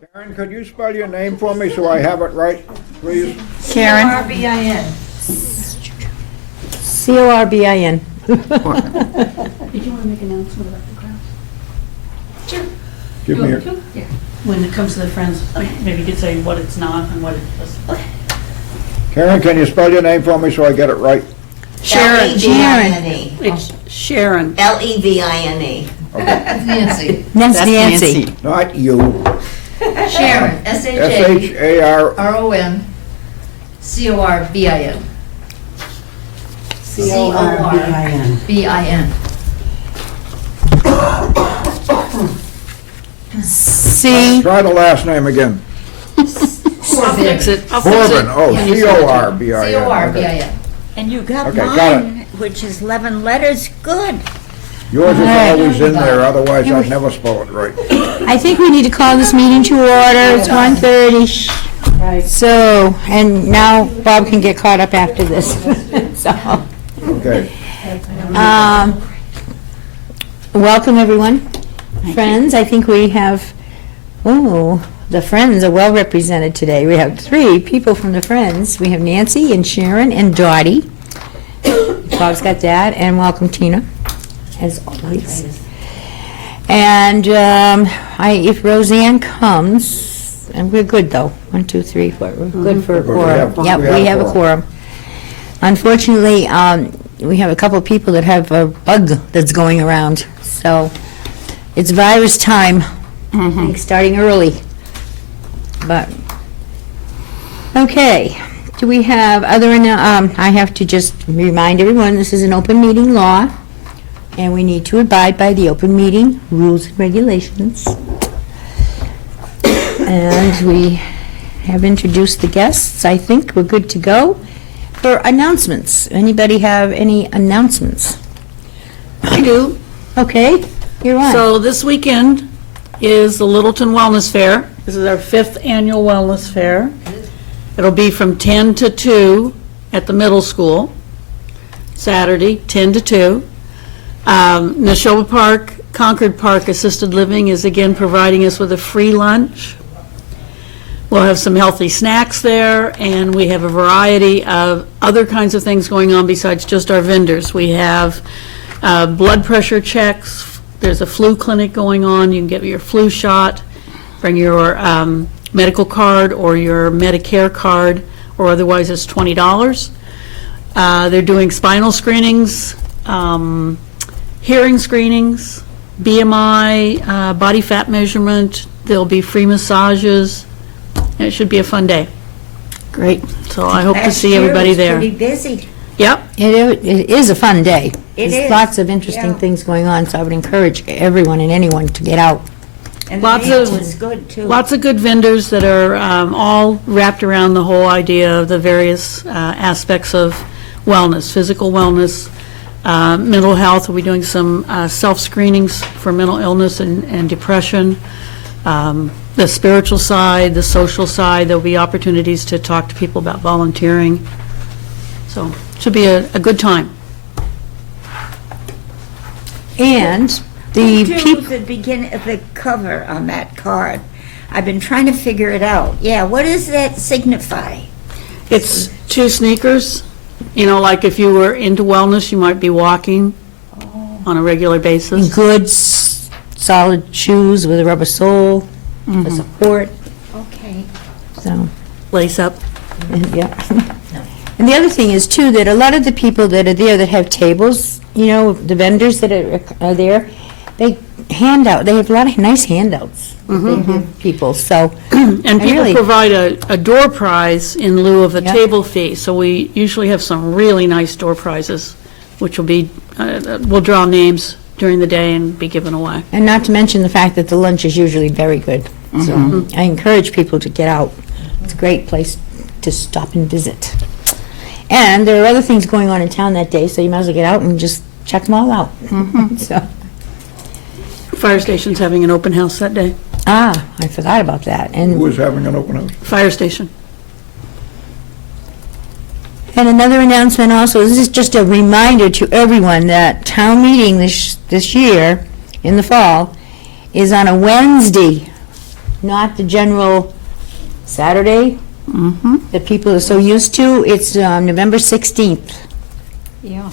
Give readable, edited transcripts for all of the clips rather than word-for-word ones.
Karen, could you spell your name for me so I have it right, please? Karen, Corbin. Corbin. Did you want to make an announcement about the crowd? Sure. Give me your, Yeah. When it comes to the Friends, maybe you could say what it's not and what it does. Karen, can you spell your name for me so I get it right? Sharon. L-E-V-I-N-E. It's Sharon. L-E-V-I-N-E. Nancy. That's Nancy. Not you. Sharon, S-H-A-R-O-N S-H-A-R, C-O-R-B-I-N. C-O-R-B-I-n. B-I-N. C. try the last name again. I'll fix it. I'll fix Corbin, it. oh, C-O-R-B-I-N. C-O-R-B-I-N. And you got Okay, got mine, which is 11 letters, good. Yours is Alright. always in there, otherwise I'd never spell it right. I think we need to call this meeting to order. It's 1:30. Right. So, and now Bob can get caught up after this. So, Okay. welcome, everyone. Friends, I think we have, the Friends are well represented today. We have 3 people from the Friends. We have Nancy and Sharon and Dottie. Bob's got that, and welcome Tina, as always. And if Roseanne comes, and we're good though, 1, 2, 3, 4, we're good for a We're good. quorum. Yep, we have a quorum. Unfortunately, we have a couple of people that have a bug that's going around, so it's virus time, I think starting early. But, okay, do we have other, I have to just remind everyone, this is an open meeting law, and we need to abide by the open meeting rules and regulations. And we have introduced the guests. I think we're good to go. For announcements, anybody have any announcements? I do. Okay, you're on. So this weekend is the Littleton Wellness Fair. This is our 5th annual wellness fair. It'll be from 10 to 2 at the middle school, Saturday, 10 to 2. Neshoba Park, Concord Park Assisted Living is again providing us with a free lunch. We'll have some healthy snacks there, and we have a variety of other kinds of things going on besides just our vendors. We have blood pressure checks. There's a flu clinic going on. You can get your flu shot. Bring your medical card or your Medicare card, or otherwise it's $20. They're doing spinal screenings, hearing screenings, BMI, body fat measurement. There'll be free massages. And it should be a fun day. Great. So I hope to see everybody there. Pretty busy. Yep. It is a fun day. It There's is, lots of interesting yeah. things going on, so I would encourage everyone and anyone to get out. And the Lots dance of- was good, too. Lots of good vendors that are all wrapped around the whole idea of the various aspects of wellness, physical wellness, mental health. We'll be doing some self-screenings for mental illness and depression. The spiritual side, the social side, there'll be opportunities to talk to people about volunteering. So it should be a good time. And the Who drew people, the beginning of the cover on that card? I've been trying to figure it out. Yeah, what does that signify? It's 2 sneakers, like if you were into wellness, you might be walking on a regular basis. good, solid shoes with a rubber sole for support, Okay. so. Lace up. And, yeah. And the other thing is too, that a lot of the people that are there that have tables, the vendors that are there, they have a lot of nice handouts that they give people, so. And I people really- provide a door prize in lieu of a Yeah. table fee. So we usually have some really nice door prizes, which will be, we'll draw names during the day and be given away. And not to mention the fact that the lunch is usually very good. So I encourage people to get out. It's a great place to stop and visit. And there are other things going on in town that day, so you might as well get out and just check them all out. So, Fire station's having an open house that day. I forgot about that. Who is having an open house? Fire station. And another announcement also, this is just a reminder to everyone that town meeting this year, in the fall, is on a Wednesday not the general Saturday that people are so used to. It's November 16th Yeah.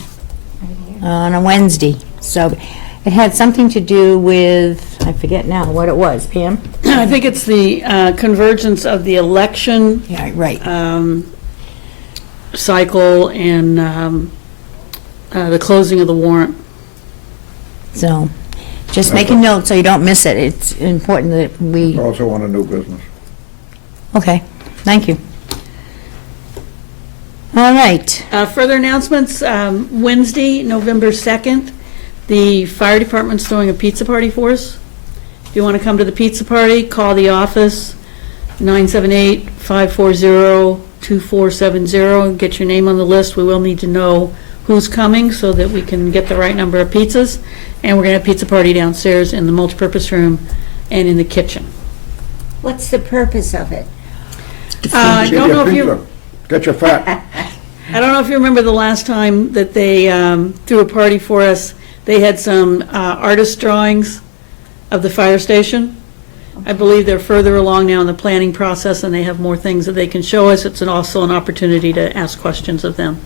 on a Wednesday. So it had something to do with, I forget now what it was, Pam? I think it's the convergence of the election Yeah, right. cycle and the closing of the warrant. So just make a note so you don't miss it. It's important that we, Also on a new business. okay, thank you. All right. Further announcements, Wednesday, November 2nd, the fire department's throwing a pizza party for us. If you want to come to the pizza party, call the office, 978-540-2470, and get your name on the list. We will need to know who's coming so that we can get the right number of pizzas. And we're going to have pizza party downstairs in the multipurpose room and in the kitchen. What's the purpose of it? I Get don't your know if you... pizza. Get your fat. I don't know if you remember the last time that they threw a party for us. They had some artist drawings of the fire station. I believe they're further along now in the planning process, and they have more things that they can show us. It's also an opportunity to ask questions of them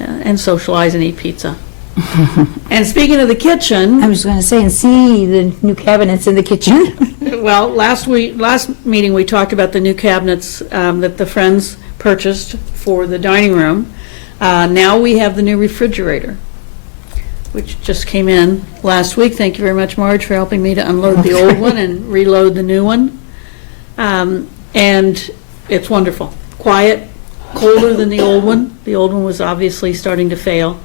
and socialize and eat pizza. And speaking of the kitchen, I was going to say, and see the new cabinets in the kitchen. well, last meeting, we talked about the new cabinets that the Friends purchased for the dining room. Now we have the new refrigerator, which just came in last week. Thank you very much, Marge, for helping me to unload the old one and reload the new one. And it's wonderful. Quiet, colder than the old one. The old one was obviously starting to fail.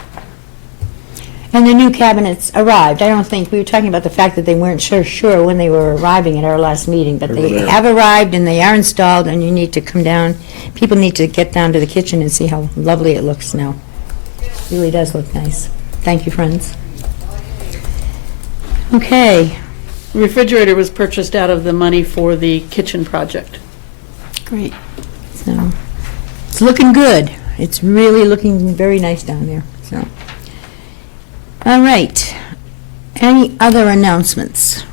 And the new cabinets arrived. I don't think, we were talking about the fact that they weren't sure when they were arriving at our last meeting, but They were they there. have arrived and they are installed, and you need to come down. People need to get down to the kitchen and see how lovely it looks now. It really does look nice. Thank you, friends. Okay. The refrigerator was purchased out of the money for the kitchen project. Great. So, it's looking good. It's really looking very nice down there, so. All right. Any other announcements?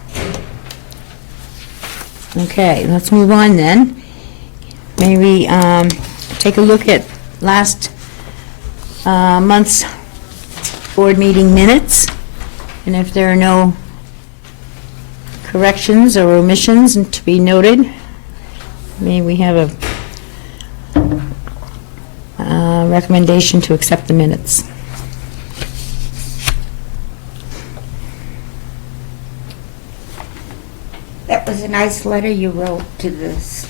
Okay, let's move on then. May we take a look at last month's board meeting minutes? And if there are no corrections or omissions to be noted, may we have a recommendation to accept the minutes? That was a nice letter you wrote to this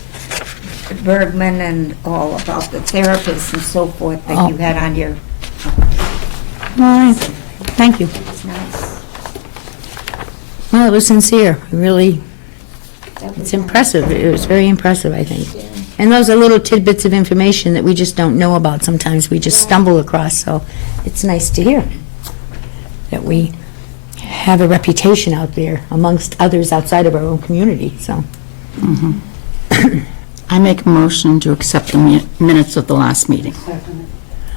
Bergman and all about the therapists and so forth that you had on your, All right, thank you. it's nice. Well, it was sincere, really, That was it's nice. impressive, it was very impressive, I think. And those are little tidbits of information that we just don't know about sometimes, we just stumble across, so it's nice to hear that we have a reputation out there amongst others outside of our own community, so. I make a motion to accept the minutes of the last meeting.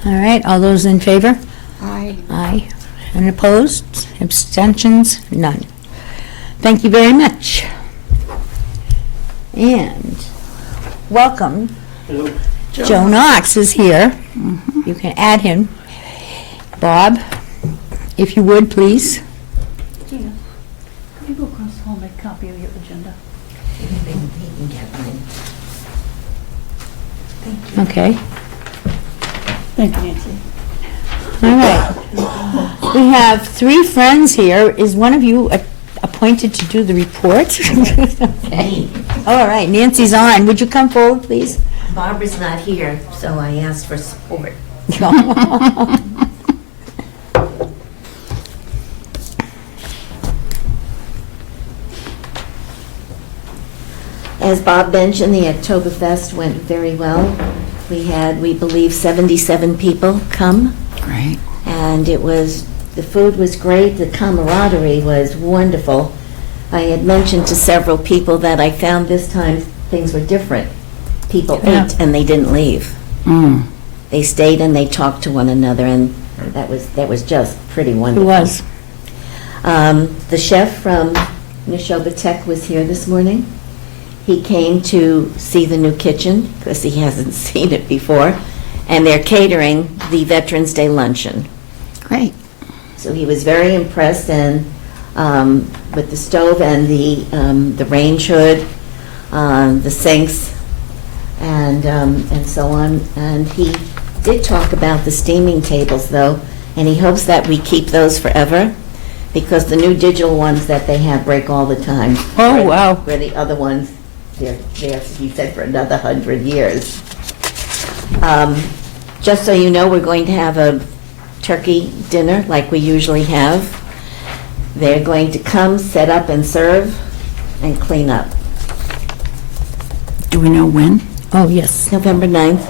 All right, all those in favor? I, Aye. And opposed? Abstentions? None. Thank you very much. And welcome. Joe Knox is here. You can add him. Bob, if you would, please. Gina, could you go across the hall and make a copy of your agenda? Okay. Thank you, Nancy. All right. We have three friends here. Is one of you appointed to do the report? Okay. All right, Nancy's on. Would you come forward, please? Barbara's not here, so I asked for support. As Bob mentioned, the Oktoberfest went very well. We had, we believe, 77 people come, Great. and it was, the food was great, the camaraderie was wonderful. I had mentioned to several people that I found this time things were different. People Yeah. ate and they didn't leave. Mm. They stayed and they talked to one another, and that was just pretty Who wonderful. was? The chef from Neshoba Tech was here this morning. He came to see the new kitchen, because he hasn't seen it before, and they're catering the Veterans Day Luncheon. Great. So he was very impressed, and with the stove and the range hood, the sinks, and so on. And he did talk about the steaming tables, though, and he hopes that we keep those forever, because the new digital ones that they have break all the time. Oh, wow. Where the other ones, they're, he said, for another 100 years. Just so you know, we're going to have a turkey dinner like we usually have. They're going to come, set up and serve, and clean up. Do we know when? Oh, yes. November 9th.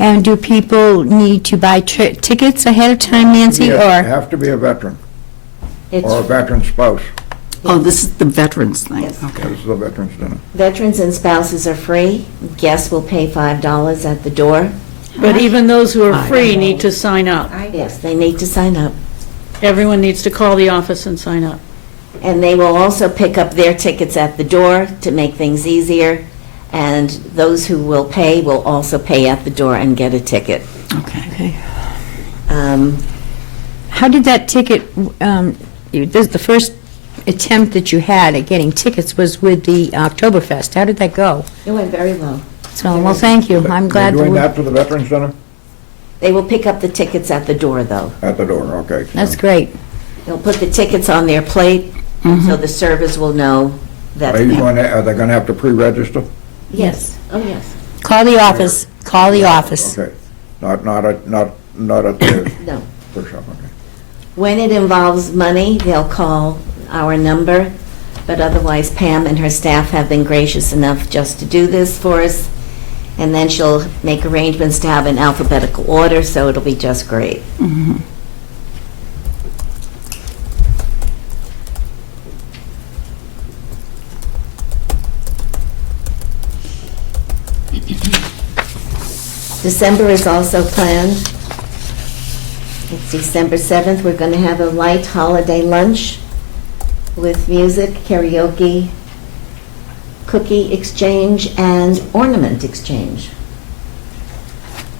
And do people need to buy tickets ahead of time, Nancy, You or? have to be a veteran It's or a veteran spouse. Oh, this is the veterans thing. Yes. Okay. This is the veterans dinner. veterans and spouses are free. Guests will pay $5 at the door. But even those who are free need to sign up. Yes, they need to sign up. Everyone needs to call the office and sign up. And they will also pick up their tickets at the door to make things easier. And those who will pay will also pay at the door and get a ticket. Okay. How did that ticket, the first attempt that you had at getting tickets was with the Oktoberfest. How did that go? It went very well. So, well, thank you. I'm glad. They're doing we- that for the veterans dinner? They will pick up the tickets at the door, though. At the door, okay. That's great. They'll put the tickets on their plate, so the servers will know that. Are they gonna have to pre-register? Yes, oh, yes. Call the office. Call the office. Okay. Not at the No. workshop, okay. When it involves money, they'll call our number, but otherwise Pam and her staff have been gracious enough just to do this for us, and then she'll make arrangements to have an alphabetical order, so it'll be just great. December is also planned. It's December 7th. We're going to have a light holiday lunch with music, karaoke, cookie exchange, and ornament exchange.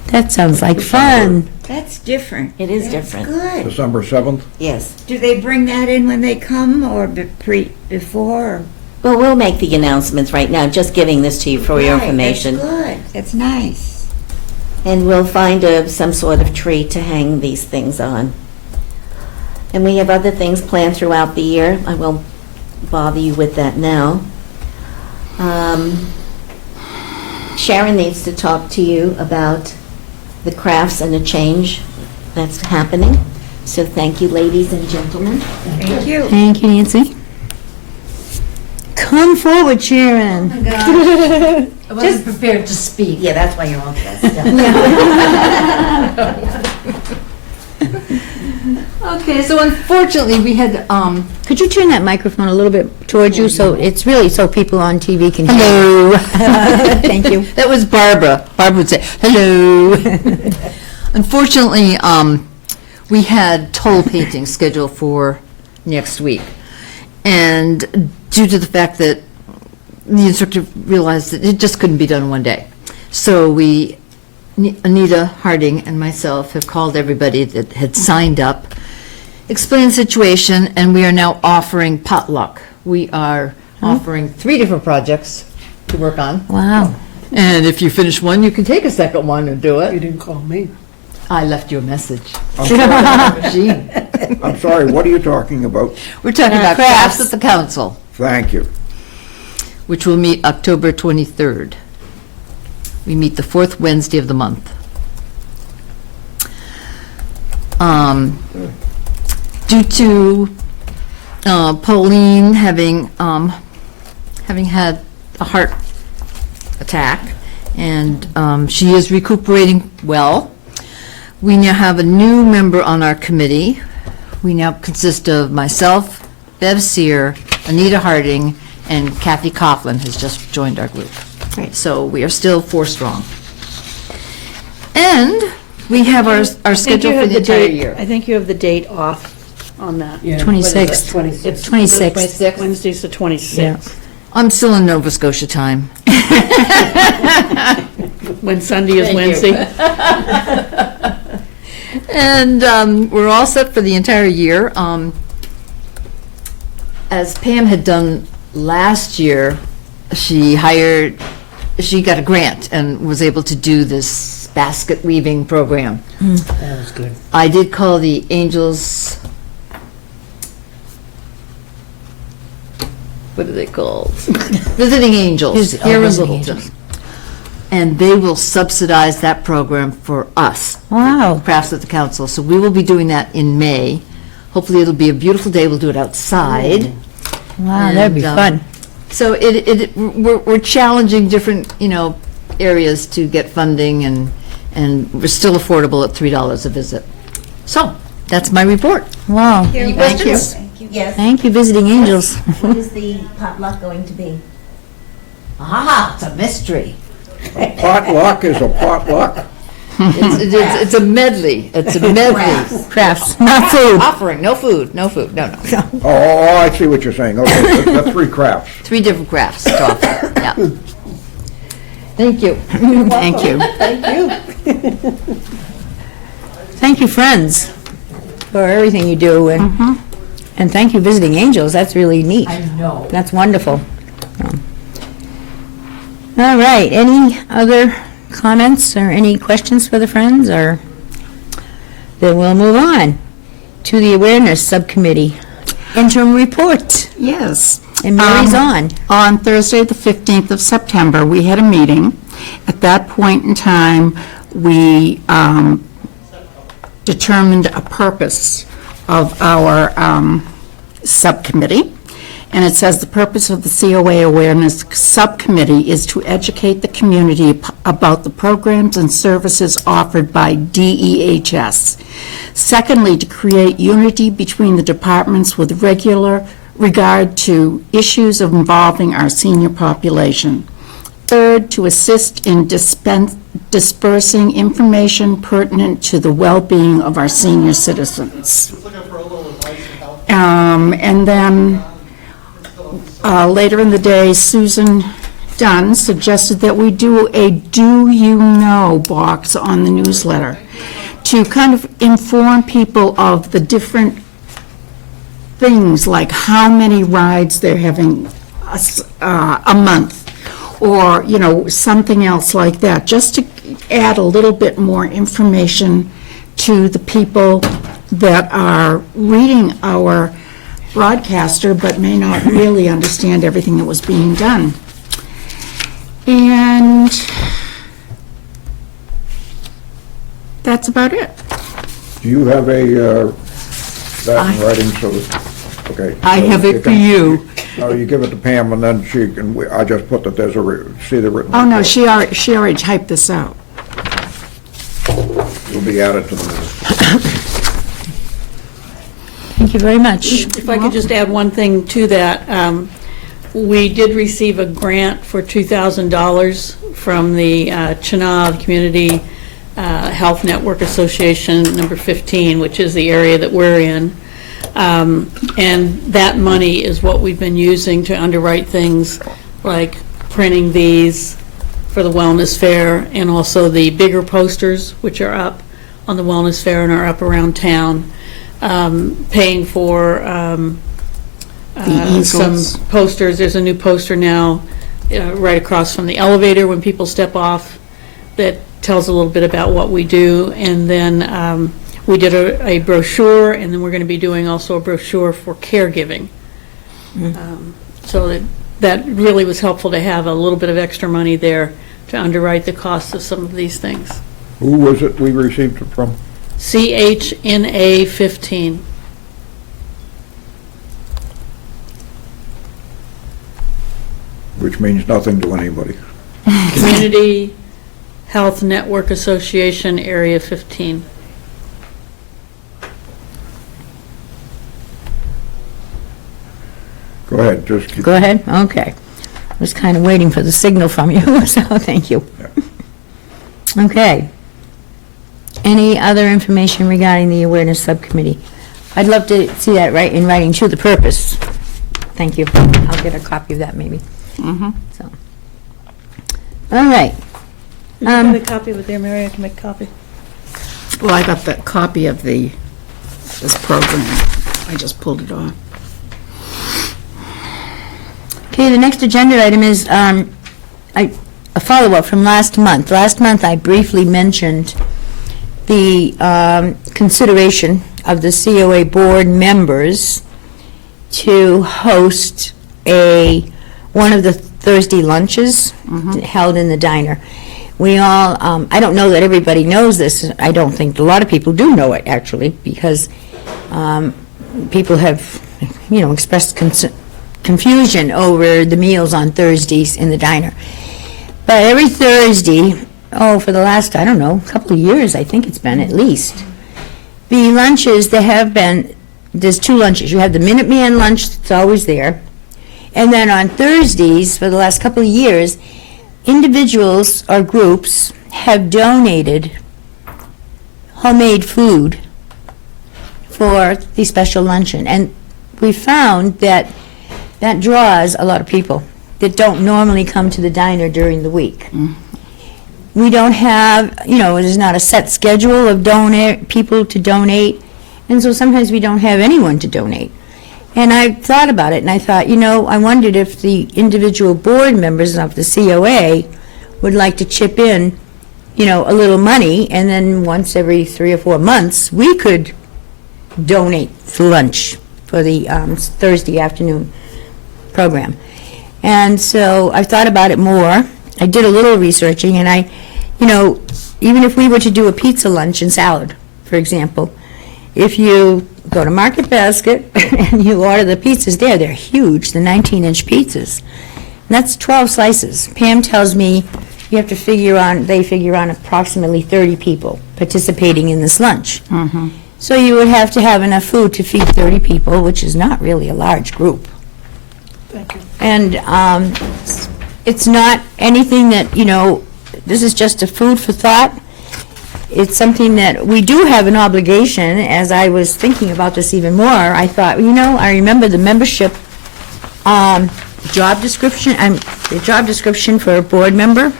That sounds like fun. That's different. It is That's different. good. December 7th? Yes. Do they bring that in when they come or before? Well, we'll make the announcements right now, just giving this to you for your Right, information. That's good. That's nice. And we'll find some sort of tree to hang these things on. And we have other things planned throughout the year. I won't bother you with that now. Sharon needs to talk to you about the crafts and the change that's happening. So thank you, ladies and gentlemen. Thank you. Thank you, Nancy. Come forward, Sharon. I wasn't prepared to speak. Yeah, that's why you're all dressed up. Okay, so unfortunately, we had, Could you turn that microphone a little bit towards you so it's really so people on TV can hear? hello. Thank you. That was Barbara. Barbara would say, hello. Unfortunately, we had toll painting scheduled for next week. And due to the fact that the instructor realized that it just couldn't be done one day. So Anita Harding and myself have called everybody that had signed up, explained the situation, and we are now offering potluck. We are offering 3 different projects to work on. Wow. And if you finish one, you can take a second one and do it. You didn't call me. I left you a message. I'm sorry, what are you talking about? We're talking about crafts. crafts at the council, Thank you. which will meet October 23rd. We meet the 4th Wednesday of the month. Due to Pauline having had a heart attack, and she is recuperating well, we now have a new member on our committee. We now consist of myself, Bev Sear, Anita Harding, and Kathy Coughlin has just joined our group. So we are still 4 strong. And we have our schedule for the entire year. I think you have the date off on that. Yeah, 26th. what is it, 26th? It's 26th. Wednesday's the 26th. I'm still in Nova Scotia time. When Sunday is Wednesday. And we're all set for the entire year. As Pam had done last year, she got a grant and was able to do this basket weaving program. That was good. I did call the Angels, what are they called? Visiting Angels here in Visiting Littleton. Angels. And they will subsidize that program for us. Wow. Crafts at the Council. So we will be doing that in May. Hopefully it'll be a beautiful day. We'll do it outside. Wow, that'd be And, fun. So we're challenging different, areas to get funding and we're still affordable at $3 a visit. So that's my report. Wow. Any questions? Yes. Thank you, Visiting Angels. What is the potluck going to be? Ah, it's a mystery. A potluck is a potluck. It's a medley. It's a medley. Crafts, not food. Offering, no food, no. Oh, I see what you're saying. Okay, the 3 crafts. 3 different crafts to offer, yeah. Thank you. Thank you. Thank you, friends, for everything you do, and thank you, Visiting Angels. That's really neat. I know. That's wonderful. All right, any other comments or any questions for the friends, or then we'll move on to the Awareness Subcommittee interim report. Yes. And Mary's on. On Thursday, the 15th of September, we had a meeting. At that point in time, we determined a purpose of our subcommittee. And it says the purpose of the COA Awareness Subcommittee is to educate the community about the programs and services offered by DEHS. Secondly, to create unity between the departments with regular regard to issues involving our senior population. Third, to assist in dispersing information pertinent to the well-being of our senior citizens. And then later in the day, Susan Dunn suggested that we do a Do You Know box on the newsletter to kind of inform people of the different things, like how many rides they're having a month, or, something else like that, just to add a little bit more information to the people that are reading our broadcaster but may not really understand everything that was being done. And that's about it. Do you have that in writing, so, okay. I have it for you. No, you give it to Pam, and then she can, I just put that there's see the written. Oh, no, report. she already typed this out. Will be added to the minutes. Thank you very much. If I could just add one thing to that, we did receive a grant for $2,000 from the Chenal Community Health Network Association, number 15, which is the area that we're in. And that money is what we've been using to underwrite things like printing these for the Wellness Fair, and also the bigger posters, which are up on the Wellness Fair and are up around town, paying for some easels. posters. There's a new poster now right across from the elevator when people step off that tells a little bit about what we do. And then we did a brochure, and then we're going to be doing also a brochure for caregiving. So that really was helpful to have a little bit of extra money there to underwrite the costs of some of these things. Who was it we received it from? CHNA 15. Which means nothing to anybody. Community Health Network Association, Area 15. Go ahead, just keep. Go ahead, okay. I was kind of waiting for the signal from you, so thank you. Okay. Any other information regarding the Awareness Subcommittee? I'd love to see that in writing too, the purpose. Thank you. I'll get a copy of that maybe. So, all right. You got a copy of it there, Mary, I can make a copy. Well, I got the copy of this program. I just pulled it off. Okay, the next agenda item is a follow-up from last month. Last month, I briefly mentioned the consideration of the COA board members to host one of the Thursday lunches held in the diner. We all, I don't know that everybody knows this. I don't think a lot of people do know it, actually, because people have, expressed confusion over the meals on Thursdays in the diner. But every Thursday, for the last, I don't know, couple of years, I think it's been at least, the lunches, there's two lunches. You have the Minuteman lunch that's always there. And then on Thursdays, for the last couple of years, individuals or groups have donated homemade food for the special luncheon. And we found that draws a lot of people that don't normally come to the diner during the week. We don't have, there's not a set schedule of people to donate, and so sometimes we don't have anyone to donate. And I thought about it, and I thought, I wondered if the individual board members of the COA would like to chip in, a little money, and then once every 3 or 4 months, we could donate lunch for the Thursday afternoon program. And so I thought about it more. I did a little researching, and even if we were to do a pizza lunch and salad, for example, if you go to Market Basket and you order the pizzas there, they're huge, the 19-inch pizzas. And that's 12 slices. Pam tells me they figure on approximately 30 people participating in this lunch. So you would have to have enough food to feed 30 people, which is not really a large group. Thank you. And it's not anything that, this is just a food for thought. It's something that we do have an obligation. As I was thinking about this even more, I thought, I remember the membership job description, the job description for a board member.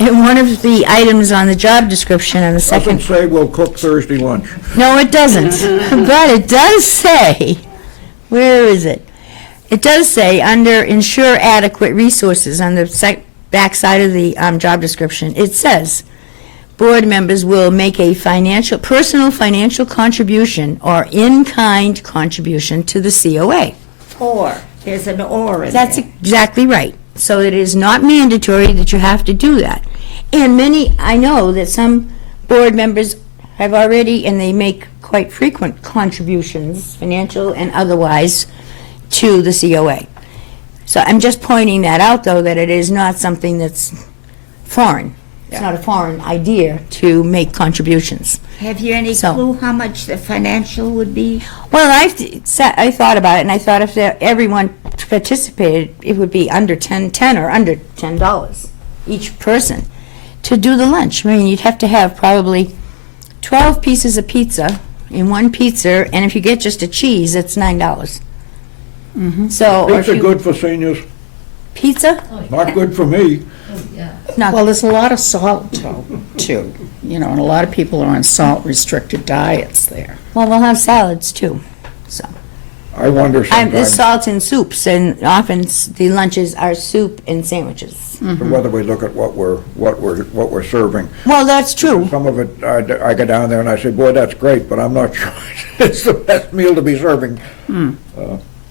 And one of the items on the job description on the second... Doesn't say we'll cook Thursday lunch. No, it doesn't. But it does say, where is it? It does say, under ensure adequate resources, on the back side of the job description, it says, board members will make a personal financial contribution or in-kind contribution to the COA. Or, there's an or in That's there. exactly right. So it is not mandatory that you have to do that. And I know that some board members have already, and they make quite frequent contributions, financial and otherwise, to the COA. So I'm just pointing that out, though, that it is not something that's foreign. It's not a foreign idea to make contributions. Have you any So- clue how much the financial would be? Well, I thought about it, and I thought if everyone participated, it would be under $10 or under $10 each person to do the lunch. I mean, you'd have to have probably 12 pieces of pizza in one pizza, and if you get just a cheese, it's $9. So, or if Pizza you- good for seniors, Pizza? not good for me. Not Well, there's a lot of salt, too, and a lot of people are on salt-restricted diets there. Well, we'll have salads, too, so. I wonder There's sometimes salt in soups, and often the lunches are soup and sandwiches. whether we look at what we're serving. Well, that's true. Some of it, I go down there and I say, boy, that's great, but I'm not sure it's the best meal to be serving.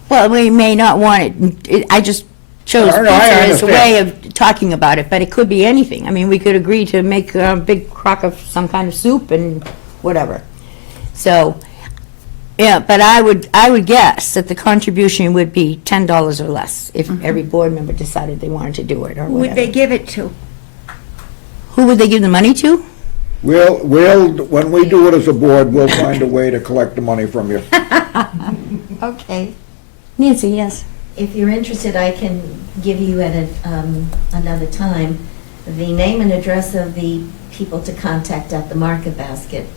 Well, we may not want it, I just chose I pizza as a understand. way of talking about it, but it could be anything. I mean, we could agree to make a big crock of some kind of soup and whatever. So, yeah, but I would guess that the contribution would be $10 or less if every board member decided they wanted to do it or Who would they whatever. give it to? Who would they give the money to? When we do it as a board, we'll find a way to collect the money from you. Okay. Nancy, yes. If you're interested, I can give you at another time the name and address of the people to contact at the Market Basket.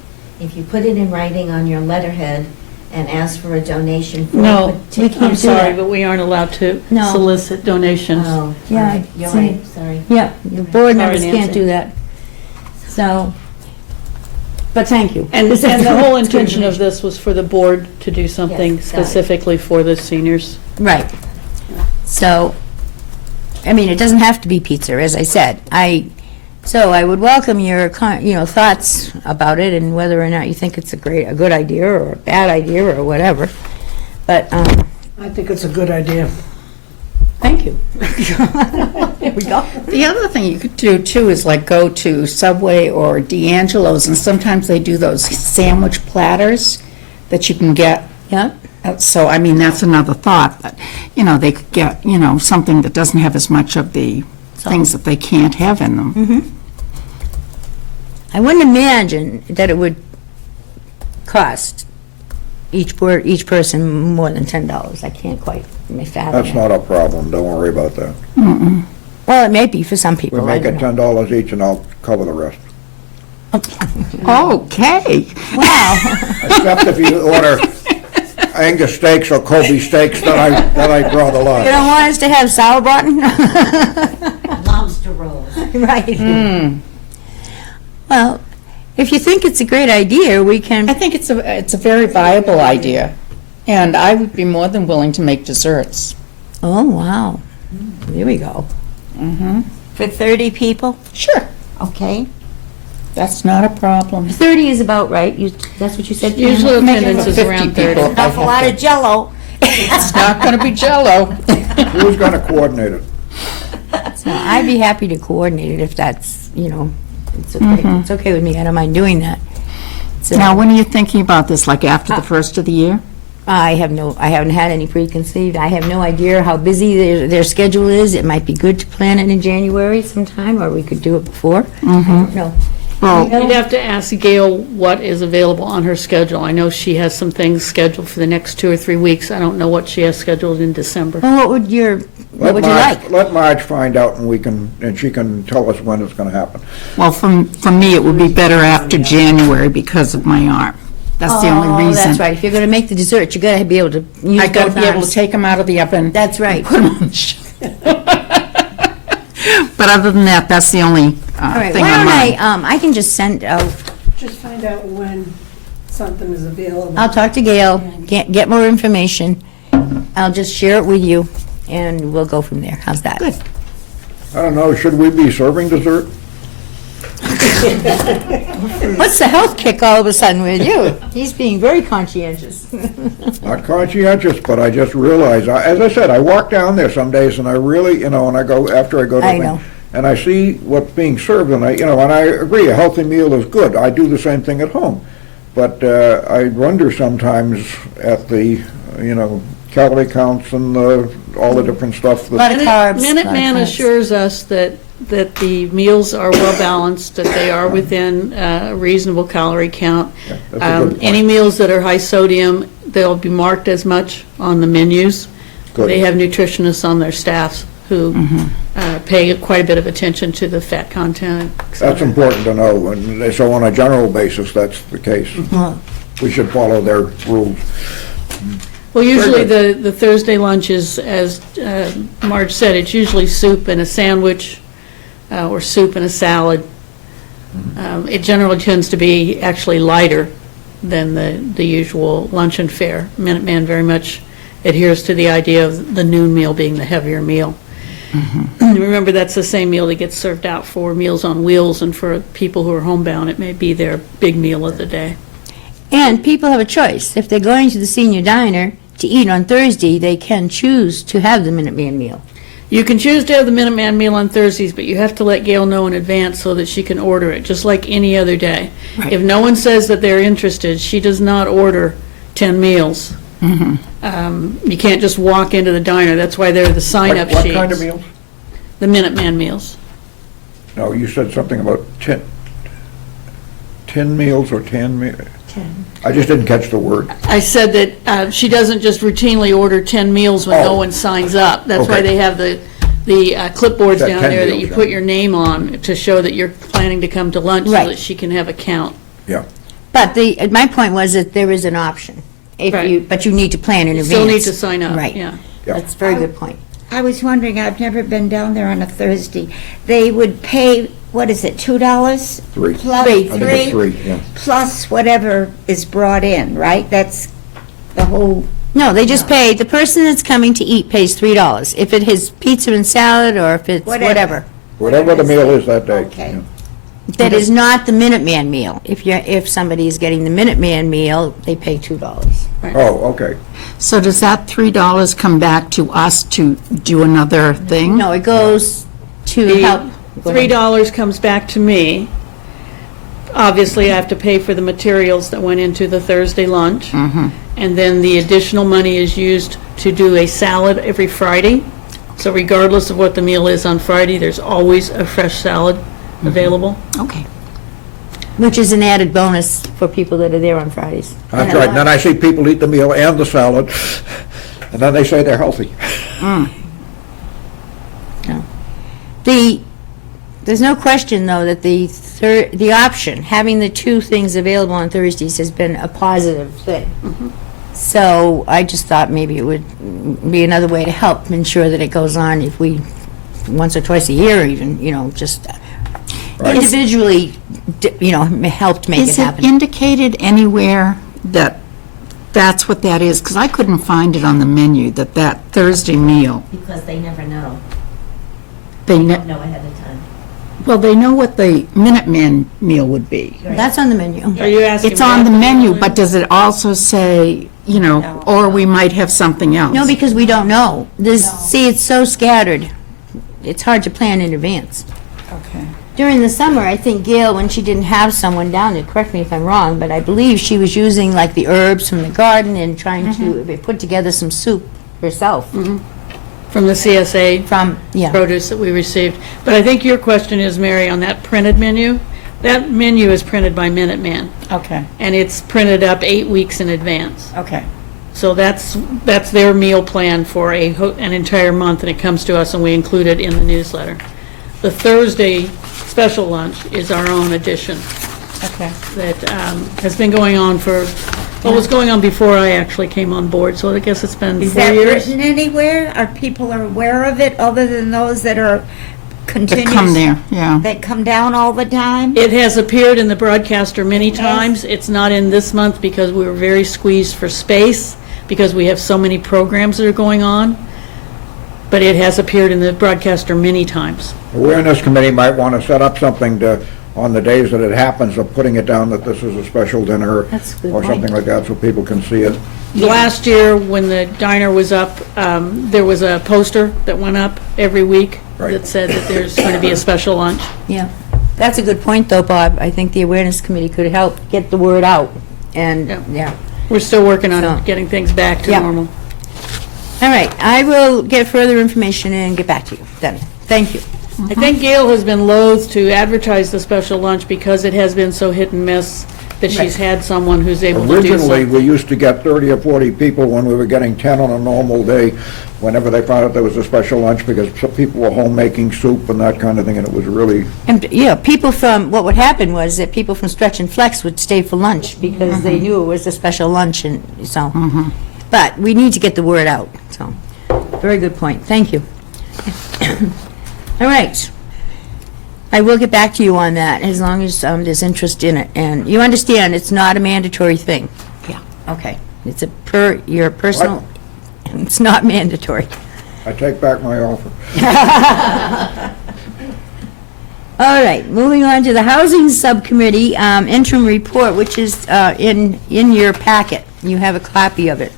If you put it in writing on your letterhead, and ask for a donation for. No, We can't I'm do sorry, that. but we aren't allowed to No. solicit donations. Oh, Yeah, right. You're see. right, sorry. Yeah, the board Sorry, members can't Nancy. do that. So, but thank you. And the whole intention of this was for the board to do something Yes, got it. specifically for the seniors. Right. So, I mean, it doesn't have to be pizza, as I said. So I would welcome your, thoughts about it and whether or not you think it's a good idea or a bad idea or whatever. But, I think it's a good idea. thank you. There we go. The other thing you could do too is like go to Subway or D'Angelo's, and sometimes they do those sandwich platters that you can get. Yeah, So, I mean, that's another thought, that, they could get, something that doesn't have as much of the things that they can't have in them. I wouldn't imagine that it would cost each person more than $10. I can't quite fathom That's that. not a problem, don't worry about that. Well, it may be for some people. We I make don't it know. $10 each and I'll cover the rest. Okay. Wow. Except if you order Angus steaks or Kobe steaks, then I draw the You line. don't want us to have sauerbraten? Lobster rolls. Right. Well, if you think it's a great idea, we I can, think it's a very viable idea, and I would be more than willing to make desserts. oh, wow. There we go. For 30 people? Sure, Okay. that's not a problem. 30 is about right. That's what you said? Pam? Usually Make it attendance for is 50 around 30. people. Awful lot of Jell-O. It's not going to be Jell-O. Who's gonna coordinate it? So I'd be happy to coordinate it if that's, it's okay. It's okay with me. I don't mind doing that. So Now, when are you thinking about this, like after the first of the year? I haven't had any preconceived. I have no idea how busy their schedule is. It might be good to plan it in January sometime, or we could do it before. I don't know. Well, You'd have to ask Gail what is available on her schedule. I know she has some things scheduled for the next 2 or 3 weeks. I don't know what she has scheduled in December. Well, what would you like? Let Marge find out and she can tell us when it's gonna happen. well, for me, it would be better after January because of my arm. That's the only Oh, reason. that's right. If you're going to make the dessert, you got to be able to use I got to both be able to arms. take them out of the oven. That's right. Put 'em on the shelf. But other than that, that's the only All right, thing why on don't mine. I can just send out, Just find out when something is available. I'll talk to Gail, get more information. I'll just share it with you, and we'll go from there. How's that? Good. I don't know, should we be serving dessert? What's the health kick all of a sudden with you? He's being very conscientious. Not conscientious, but I just realize, as I said, I walk down there some days and I really, and I go, after I go to I the know. thing, and I see what's being served, and and I agree, a healthy meal is good. I do the same thing at home. But I wonder sometimes at the, calorie counts and all the different stuff A lot that, of carbs. lot of Minuteman carbs. assures us that the meals are well-balanced, that they are within a reasonable calorie count. that's a good point. Any meals that are high sodium, they'll be marked as much on the menus. Good. They have nutritionists on their staffs who pay quite a bit of attention to the fat content, et cetera. That's important to know, and so on a general basis, that's the case. We should follow their rules. Well, usually good. the Thursday lunch is, as Marge said, it's usually soup and a sandwich, or soup and a salad. It generally tends to be actually lighter than the usual luncheon fare. Minuteman very much adheres to the idea of the noon meal being the heavier meal. Remember, that's the same meal that gets served out for Meals on Wheels, and for people who are homebound, it may be their big meal of the day. And people have a choice. If they're going to the senior diner to eat on Thursday, they can choose to have the Minuteman meal. You can choose to have the Minuteman meal on Thursdays, but you have to let Gail know in advance so that she can order it, just like any other day. If no one says that they're interested, she does not order 10 meals. You can't just walk into the diner. That's why there are the sign-up sheets. What kind of meals? The Minuteman meals. No, you said something about 10 meals or 10 meals? 10. I just didn't catch the word. I said that she doesn't just routinely order 10 meals when no Oh. one signs up. That's why Okay. they have the clipboards That down 10 there that meals, you yeah. put your name on to show that you're planning to come to lunch so Right. that she can have a count. Yeah. But my point was that there is an option. but you need to plan in You advance. still need to sign up, Right. yeah. Yeah. That's a very good point. I was wondering, I've never been down there on a Thursday. They would pay, what is it, $2? Three. Plus I think it's three, yeah. plus whatever is brought in, right? That's the whole, No, they just pay, the person that's coming to eat pays $3. If it is pizza and salad, or if it's whatever. Whatever the meal is that day. Okay. yeah. That is not the Minuteman meal. If somebody is getting the Minuteman meal, they pay $2. Oh, okay. So does that $3 come back to us to do another thing? No, it goes to help. Go ahead. $3 comes back to me. Obviously, I have to pay for the materials that went into the Thursday lunch. And then the additional money is used to do a salad every Friday. So regardless of what the meal is on Friday, there's always a fresh salad available. Okay. Which is an added bonus for people that are there on Fridays. That's right. And then I see people eat the meal and the salad, and then they say they're healthy. There's no question, though, that the option, having the two things available on Thursdays has been a positive thing. So I just thought maybe it would be another way to help ensure that it goes on if we, once or twice a year even, just individually, helped make it Is it happen. indicated anywhere that that's what that is? Because I couldn't find it on the menu, that Thursday meal, Because they never know, they, know ahead of time. well, they know what the Minuteman meal would be. That's on the menu. Are you asking? It's on the about menu, but does it also say, or we might have something else? No, because we don't know. See, it's so scattered. It's hard to plan in advance. Okay. During the summer, I think Gail, when she didn't have someone down there, correct me if I'm wrong, but I believe she was using like the herbs from the garden and trying to put together some soup herself From the CSA from, yeah. produce that we received. But I think your question is, Mary, on that printed menu, that menu is printed by Minuteman, Okay, and it's printed up 8 weeks in advance. okay. So that's their meal plan for an entire month, and it comes to us, and we include it in the newsletter. The Thursday special lunch is our own addition Okay. that has been going on was going on before I actually came on board, so I guess it's been is 4 that years. written anywhere? Are people aware of it, other than those that are To continuous? come there, yeah. That come down all the time? It has appeared in the broadcaster many times. It's not in this month because we were very squeezed for space, because we have so many programs that are going on. But it has appeared in the broadcaster many times. Awareness Committee might want to set up something on the days that it happens, of putting it down that this is a special dinner That's a good or something point. like that, so people can see it. Last year, when the diner was up, there was a poster that went up every week Right. that said that there's going to be a special lunch. Yeah. That's a good point, though, Bob. I think the awareness committee could help get the word out. And, Yeah. yeah. We're still working So- on getting things back to Yeah. normal. All right, I will get further information and get back to you then. Thank you. I think Gail has been loath to advertise the special lunch because it has been so hit and miss that she's had someone who's able to do Originally, something. we used to get 30 or 40 people when we were getting 10 on a normal day, whenever they found out there was a special lunch, because some people were home making soup and that kind of thing, and it was really, And, what would happen was that people from Stretch and Flex would stay for lunch because they knew it was a special lunch, and so. But we need to get the word out, so. Very good point. Thank you. All right. I will get back to you on that, as long as there's interest in it. And you understand, it's not a mandatory thing? Yeah. Okay. It's your personal, it's not mandatory. I take back my offer. All right, moving on to the Housing Subcommittee interim report, which is in your packet. You have a copy of it.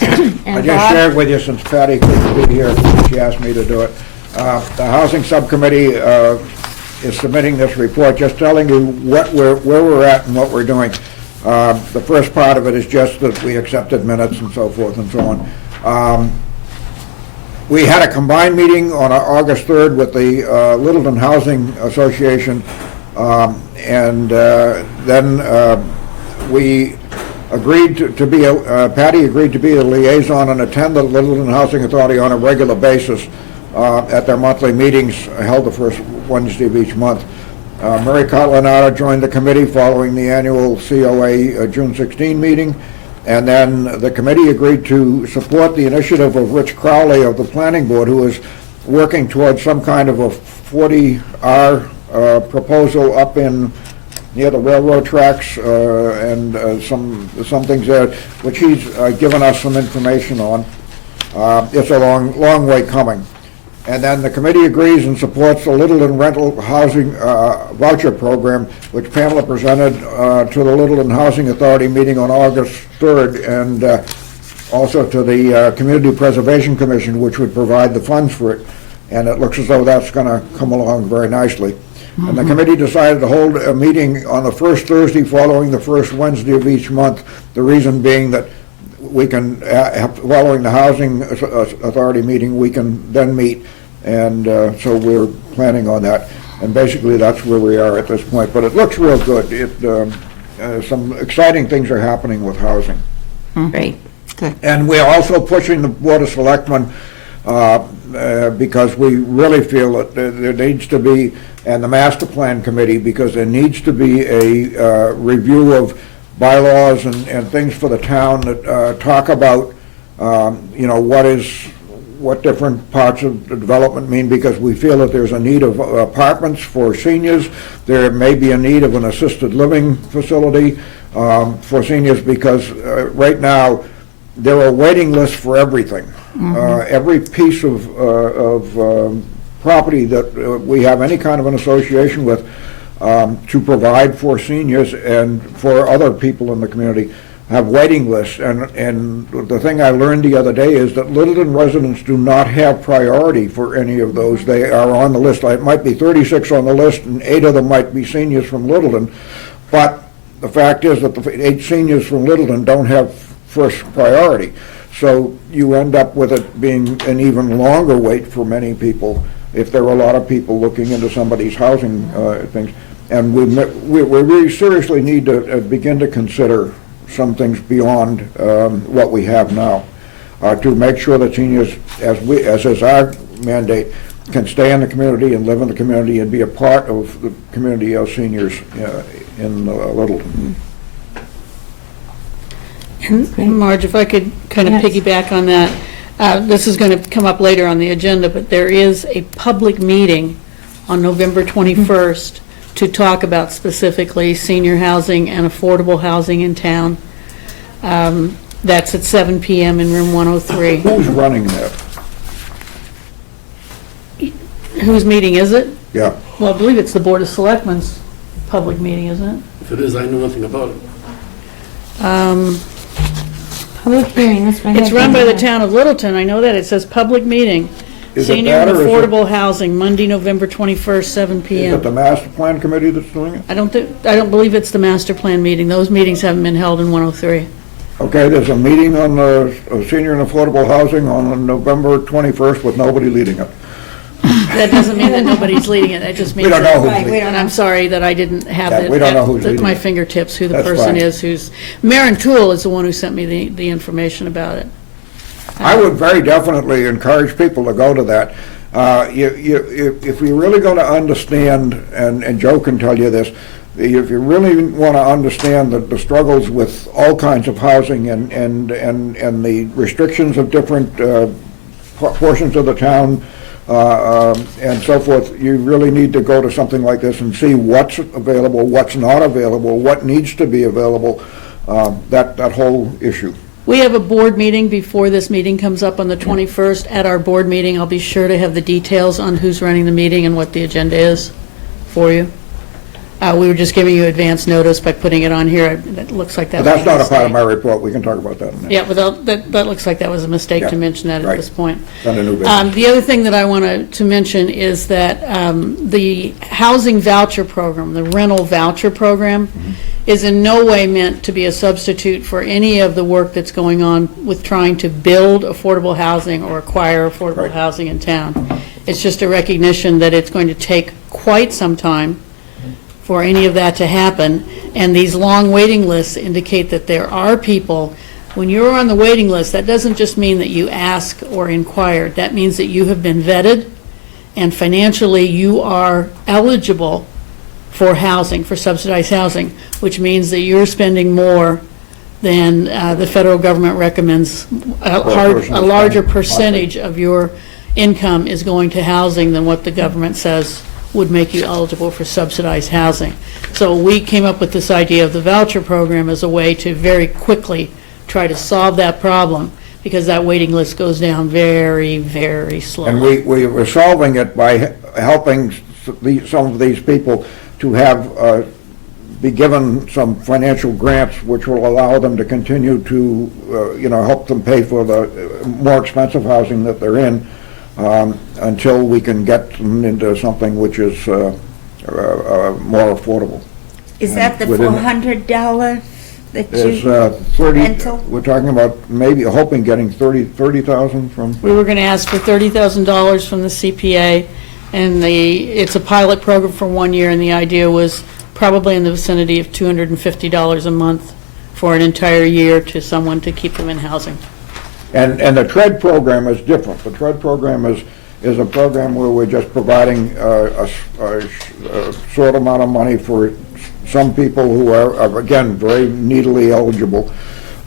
I And just Bob? shared with you, since Patty couldn't be here, she asked me to do it. The Housing Subcommittee is submitting this report, just telling you where we're at and what we're doing. The first part of it is just that we accepted minutes and so forth and so on. We had a combined meeting on August 3rd with the Littleton Housing Association, and then we agreed to be, Patty agreed to be a liaison and attend the Littleton Housing Authority on a regular basis at their monthly meetings held the first Wednesday of each month. Mary Cotlanata joined the committee following the annual COA June 16 meeting, And then the committee agreed to support the initiative of Rich Crowley of the Planning Board, who is working towards some kind of a 40R proposal up in, near the railroad tracks, and some things there, which he's given us some information on. It's a long way coming. And then the committee agrees and supports the Littleton Rental Housing Voucher Program, which Pamela presented to the Littleton Housing Authority meeting on August 3rd, and also to the Community Preservation Commission, which would provide the funds for it. And it looks as though that's going to come along very nicely. And the committee decided to hold a meeting on the first Thursday following the first Wednesday of each month, the reason being that we can, following the Housing Authority meeting, we can then meet, and so we're planning on that. And basically, that's where we are at this point. But it looks real good. Some exciting things are happening with housing. Great. And we're also pushing the Board of Selectmen because we really feel that there needs to be, and the Master Plan Committee, because there needs to be a review of bylaws and things for the town that talk about, what different parts of the development mean, because we feel that there's a need of apartments for seniors. There may be a need of an assisted living facility for seniors, because right now, there are waiting lists for everything. Every piece of property that we have any kind of an association with to provide for seniors and for other people in the community have waiting lists. And the thing I learned the other day is that Littleton residents do not have priority for any of those. They are on the list. It might be 36 on the list, and 8 of them might be seniors from Littleton. But the fact is that the 8 seniors from Littleton don't have first priority. So you end up with it being an even longer wait for many people if there are a lot of people looking into somebody's housing things. And we really seriously need to begin to consider some things beyond what we have now to make sure that seniors, as is our mandate, can stay in the community and live in the community and be a part of the community of seniors in Littleton. Marge, if I could kind of Yes. piggyback on that, this is going to come up later on the agenda, but there is a public meeting on November 21st to talk about specifically senior housing and affordable housing in town. That's at 7 PM in room 103. Who's running that? Whose meeting is it? Yeah. Well, I believe it's the Board of Selectmen's public meeting, isn't it? If it is, I know nothing about it. Public hearing, that's right. It's run by the town of Littleton, I know that, it says public meeting. Is it Senior that, and or is it- affordable housing, Monday, November 21st, 7 Is it PM. the Master Plan Committee that's doing it? I don't believe it's the master plan meeting, those meetings haven't been held in 103. Okay, there's a meeting on the senior and affordable housing on November 21st with nobody leading it. That doesn't mean that nobody's leading it, it just means We don't know that, who's leading it. and I'm sorry that I didn't have Yeah, it we don't know who's at leading my it. fingertips, who the That's person fine. is, Maren Toole is the one who sent me the information about it. I would very definitely encourage people to go to that. If you're really going to understand, and Joe can tell you this, if you really want to understand the struggles with all kinds of housing and the restrictions of different portions of the town and so forth, you really need to go to something like this and see what's available, what's not available, what needs to be available, that whole issue. We have a board meeting before this meeting comes up on the 21st. At our board meeting, I'll be sure to have the details on who's running the meeting and what the agenda is for you. We were just giving you advance notice by putting it on here. It looks like that But was that's not a mistake. part of my report, we can talk about that in a minute. Yeah, but that looks like that was a mistake Yeah, to mention that at right. this point. It's under new business. The other thing that I want to mention is that the housing voucher program, the rental voucher program, is in no way meant to be a substitute for any of the work that's going on with trying to build affordable housing or acquire affordable Right. housing in town. It's just a recognition that it's going to take quite some time for any of that to happen, and these long waiting lists indicate that there are people, when you're on the waiting list, that doesn't just mean that you ask or inquired, that means that you have been vetted, and financially you are eligible for housing, for subsidized housing, which means that you're spending more then the federal government recommends a larger percentage of your income is going to housing than what the government says would make you eligible for subsidized housing. So we came up with this idea of the voucher program as a way to very quickly try to solve that problem, because that waiting list goes down very, very slowly. And we were solving it by helping some of these people to have, be given some financial grants which will allow them to continue to, help them pay for the more expensive housing that they're in, until we can get them into something which is more affordable. Is that the Within- $400 that There's you, 30, rental? we're talking about maybe hoping getting 30,000 from, We were going to ask for $30,000 from the CPA, and it's a pilot program for 1 year, and the idea was probably in the vicinity of $250 a month for an entire year to someone to keep them in housing. and the TREAD program is different. The TREAD program is a program where we're just providing a short amount of money for some people who are, again, very needily eligible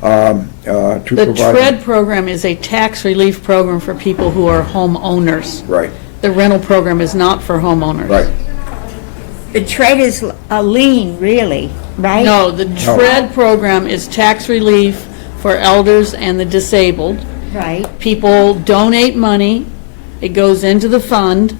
to The provide. TREAD program is a tax relief program for people who are homeowners. Right, The rental program is not for homeowners. right. the trade is a lien, really, right? No, the TREAD program is tax relief for elders and the disabled. Right. People donate money, it goes into the fund,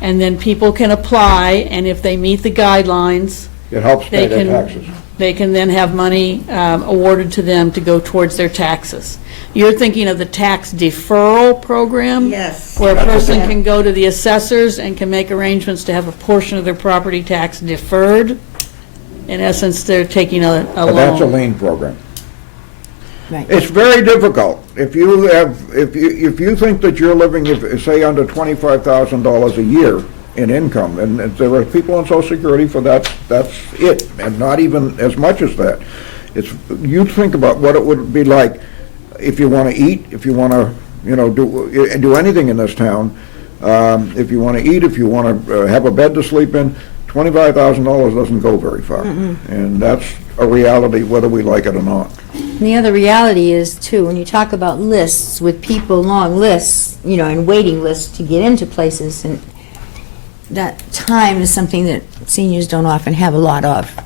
and then people can apply, and if they meet the guidelines, It helps pay they their can, taxes. they can then have money awarded to them to go towards their taxes. You're thinking of the tax deferral program? Yes. Where a person Yeah. can go to the assessors and can make arrangements to have a portion of their property tax deferred. In essence, they're taking a But that's a loan. lien program. Right. It's very difficult. If you think that you're living, say, under $25,000 a year in income, and there are people on Social Security for that's it, and not even as much as that. You think about what it would be like if you want to eat, if you want to, do anything in this town. If you want to eat, if you want to have a bed to sleep in, $25,000 doesn't go very far. And that's a reality whether we like it or not. And the other reality is, too, when you talk about lists with people, long lists, and waiting lists to get into places, and that time is something that seniors don't often have a lot of.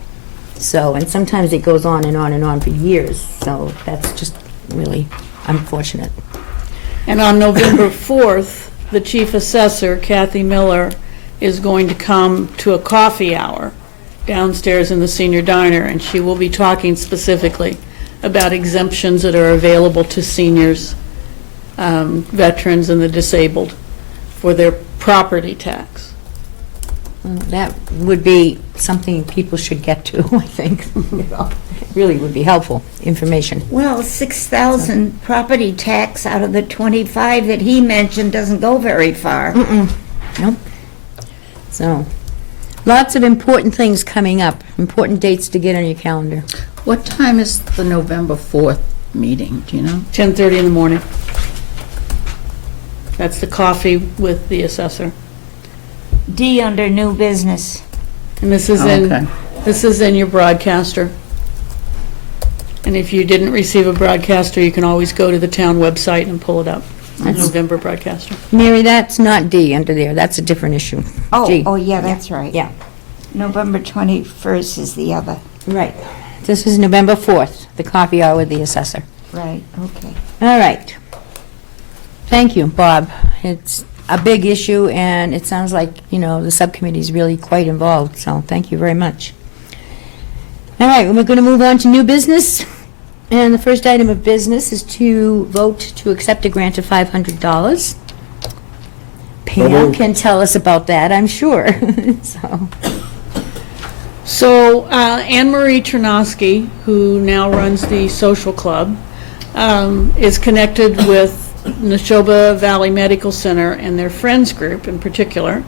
So, and sometimes it goes on and on and on for years, so that's just really unfortunate. And on November 4th, the chief assessor, Kathy Miller, is going to come to a coffee hour downstairs in the senior diner, and she will be talking specifically about exemptions that are available to seniors, veterans, and the disabled for their property tax. Well, that would be something people should get to, I think. Really would be helpful information. Well, 6,000 property tax out of the 25 that he mentioned doesn't go very far. Nope. So, lots of important things coming up, important dates to get on your calendar. What time is the November 4th meeting, do you know? 10:30 in the morning. That's the coffee with the assessor. D under new business. And this is Okay. this is in your broadcaster. And if you didn't receive a broadcaster, you can always go to the town website and pull it up. November broadcaster. Mary, that's not D under there, that's a different issue. G. Oh, yeah, that's right. Yeah, November 21st is the other. right. This is November 4th, the coffee hour with the assessor. Right, okay. All right. Thank you, Bob. It's a big issue, and it sounds like, the subcommittee's really quite involved, so thank you very much. All right, we're going to move on to new business. And the first item of business is to vote to accept a grant of $500. Pam moved. can tell us about that, I'm sure. So, So Anne Marie Ternosky, who now runs the social club, is connected with Neshoba Valley Medical Center and their Friends Group in particular.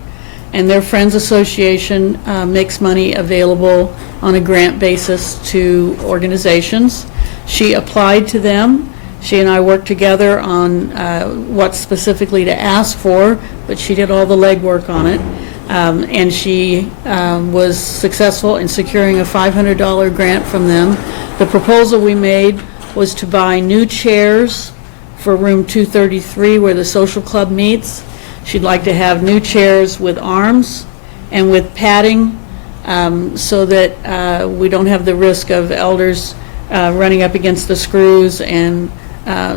And their Friends Association makes money available on a grant basis to organizations. She applied to them. She and I worked together on what specifically to ask for, but she did all the legwork on it. and she was successful in securing a $500 grant from them. The proposal we made was to buy new chairs for room 233 where the social club meets. She'd like to have new chairs with arms and with padding so that we don't have the risk of elders running up against the screws and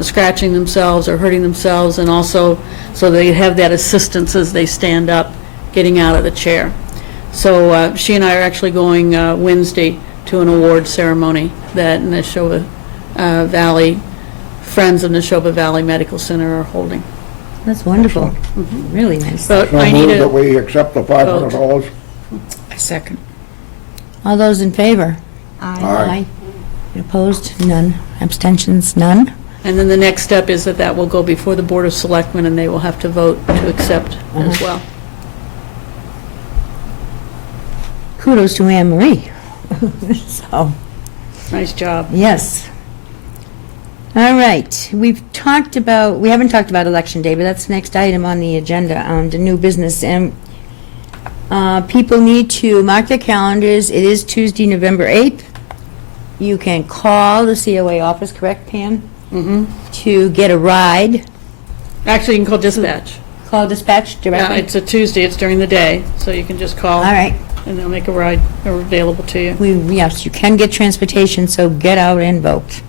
scratching themselves or hurting themselves, and also so they have that assistance as they stand up getting out of the chair. So she and I are actually going Wednesday to an award ceremony that Neshoba Valley, Friends of Neshoba Valley Medical Center are holding. That's wonderful. Really nice. But So I need move that a, we accept the $500. I second. All those in favor? Aye. Opposed? None. Abstentions? None. and then the next step is that will go before the Board of Selectmen, and they will have to vote to accept as well. Kudos to Anne Marie. So, Nice job. yes. All right, we haven't talked about Election Day, but that's the next item on the agenda, the new business. And people need to mark their calendars. It is Tuesday, November 8th. You can call the COA office, correct, Pam? Mm-hmm. To get a ride. Actually, you can call dispatch. Call dispatch Yeah, directly? it's a Tuesday, it's during the day, so you can just call. All right. And they'll make a ride available to you. Yes, you can get transportation, so get out and vote.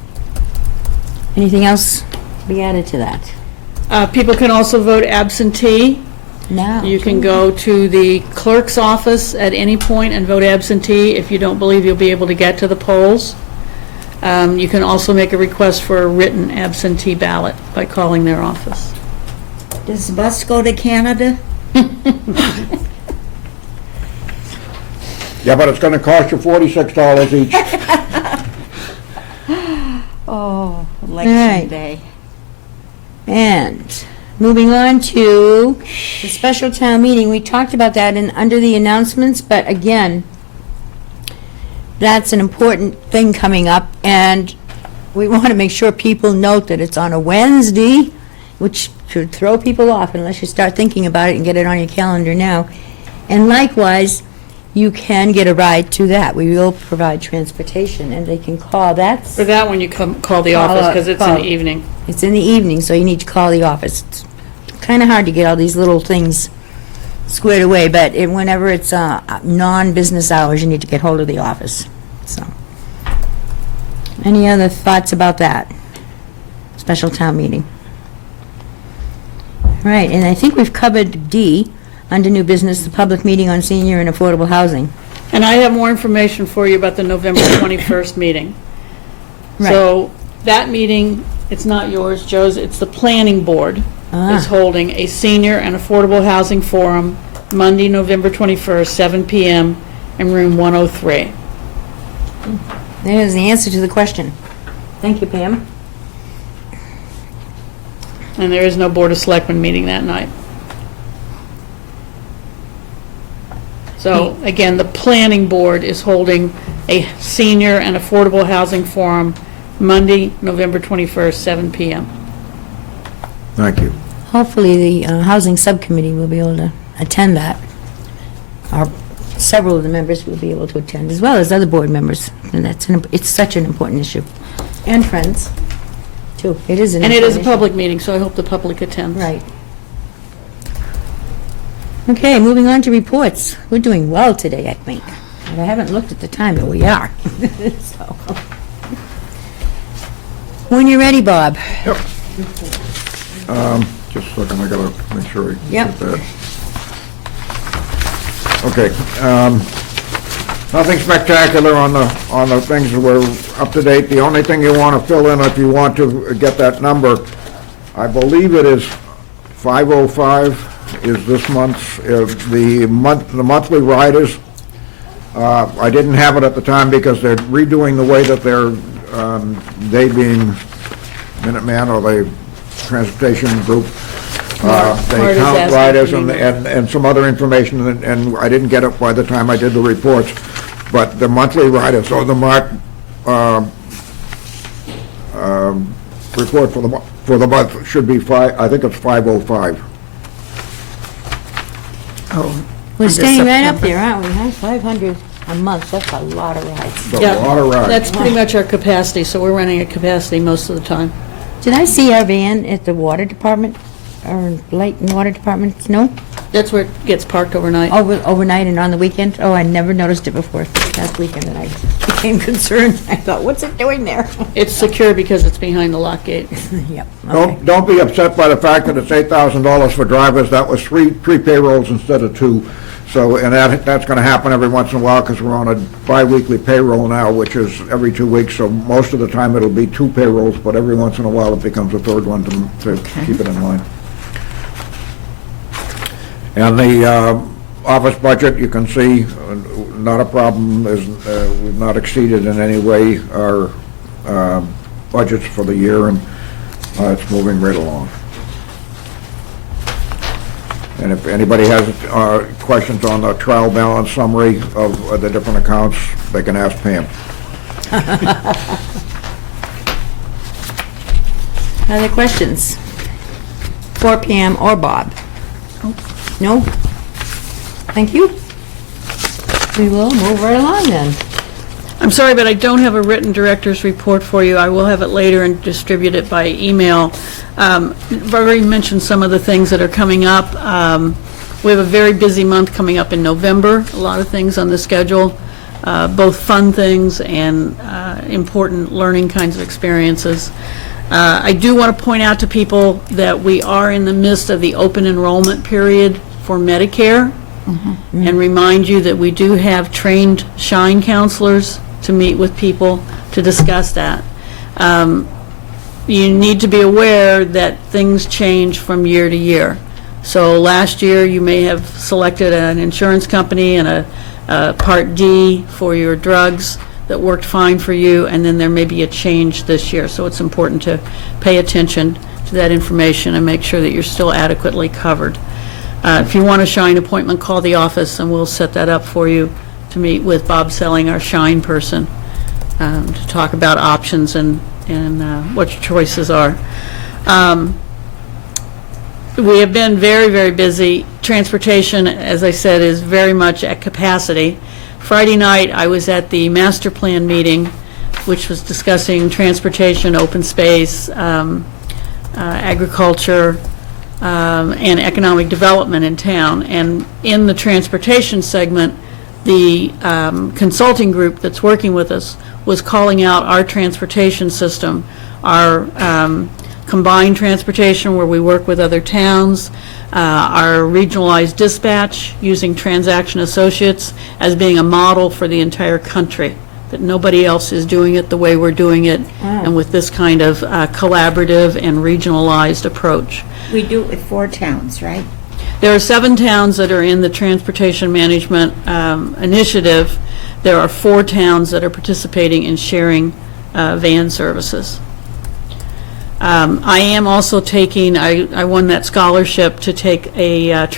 Anything else to be added to that? People can also vote absentee. No. You can go to the clerk's office at any point and vote absentee if you don't believe you'll be able to get to the polls. You can also make a request for a written absentee ballot by calling their office. Does the bus go to Canada? Yeah, but it's gonna cost you $46 each. Oh, Right. election day. And moving on to the special town meeting, we talked about that under the announcements, but again, that's an important thing coming up, and we want to make sure people note that it's on a Wednesday, which should throw people off unless you start thinking about it and get it on your calendar now. And likewise, you can get a ride to that. We will provide transportation, and they can call. For that one, you call the office because it's in call. the evening. It's in the evening, so you need to call the office. It's kind of hard to get all these little things squared away, but whenever it's non-business hours, you need to get hold of the office. So, any other thoughts about that? Special town meeting. Right, and I think we've covered D, under new business, the public meeting on senior and affordable housing. And I have more information for you about the November 21st meeting. Right. So that meeting, it's not yours, Joe's, it's the planning board is holding a senior and affordable housing forum Monday, November 21st, 7 PM in room 103. There's the answer to the question. Thank you, Pam. And there is no Board of Selectmen meeting that night. So, again, the planning board is holding a senior and affordable housing forum Monday, November 21st, 7 PM. Thank you. Hopefully, the Housing Subcommittee will be able to attend that. Or several of the members will be able to attend, as well as other board members. And it's such an important issue. And friends, too. It is an And it is a important issue. public meeting, so I hope the public attends. Right. Okay, moving on to reports. We're doing well today, I think. And I haven't looked at the time, but we are. So. When you're ready, Bob. Just a second, I gotta make sure I Yep. get that. Okay, nothing spectacular on the things that were up to date. The only thing you want to fill in, if you want to get that number, I believe it is 505 is this month's, the monthly riders. I didn't have it at the time because they're redoing the way that they're, they being Minuteman or the transportation group, Mark they is count asking riders for me. and some other information, and I didn't get it by the time I did the reports. But the monthly riders, or the Mark report for the month should be I think it's 505. Oh, We're into staying right up September. there, aren't we, huh? 500 a month, that's a lot of rides. It's a Yeah, lot of rides. That's pretty much our capacity, so we're running at capacity most of the time. Did I see our van at the water department, or light and water department? No? That's where it gets parked overnight. Overnight and on the weekend? Oh, I never noticed it before this past weekend, and I became concerned. I thought, what's it doing there? It's secure because it's behind the lock gate. Yep, okay. Don't be upset by the fact that it's $8,000 for drivers. That was three payrolls instead of two. So, and that's going to happen every once in a while because we're on a bi-weekly payroll now, which is every 2 weeks. So most of the time it'll be two payrolls, but every once in a while it becomes a third one to keep it in line. And the office budget, you can see, not a problem. We've not exceeded in any way our budgets for the year, and it's moving right along. And if anybody has questions on the trial balance summary of the different accounts, they can ask Pam. Other questions? For Pam or Bob? No? Thank you. We will move right along then. I'm sorry, but I don't have a written director's report for you. I will have it later and distribute it by email. I've already mentioned some of the things that are coming up. We have a very busy month coming up in November, a lot of things on the schedule, both fun things and important learning kinds of experiences. I do want to point out to people that we are in the midst of the open enrollment period for Medicare, and remind you that we do have trained Shine counselors to meet with people to discuss that. You need to be aware that things change from year to year. So last year, you may have selected an insurance company and a Part D for your drugs that worked fine for you, and then there may be a change this year. So it's important to pay attention to that information and make sure that you're still adequately covered. If you want a Shine appointment, call the office and we'll set that up for you to meet with Bob Selling, our Shine person, to talk about options and what your choices are. We have been very, very busy. Transportation, as I said, is very much at capacity. Friday night, I was at the master plan meeting, which was discussing transportation, open space, agriculture, and economic development in town. And in the transportation segment, the consulting group that's working with us was calling out our transportation system, our combined transportation where we work with other towns, our regionalized dispatch using Transaction Associates as being a model for the entire country, that nobody else is doing it the way we're doing it, and with this kind of collaborative and regionalized approach. We do it with 4 towns, right? There are 7 towns that are in the Transportation Management Initiative. There are 4 towns that are participating in sharing van services. I am also taking, I won that scholarship to take a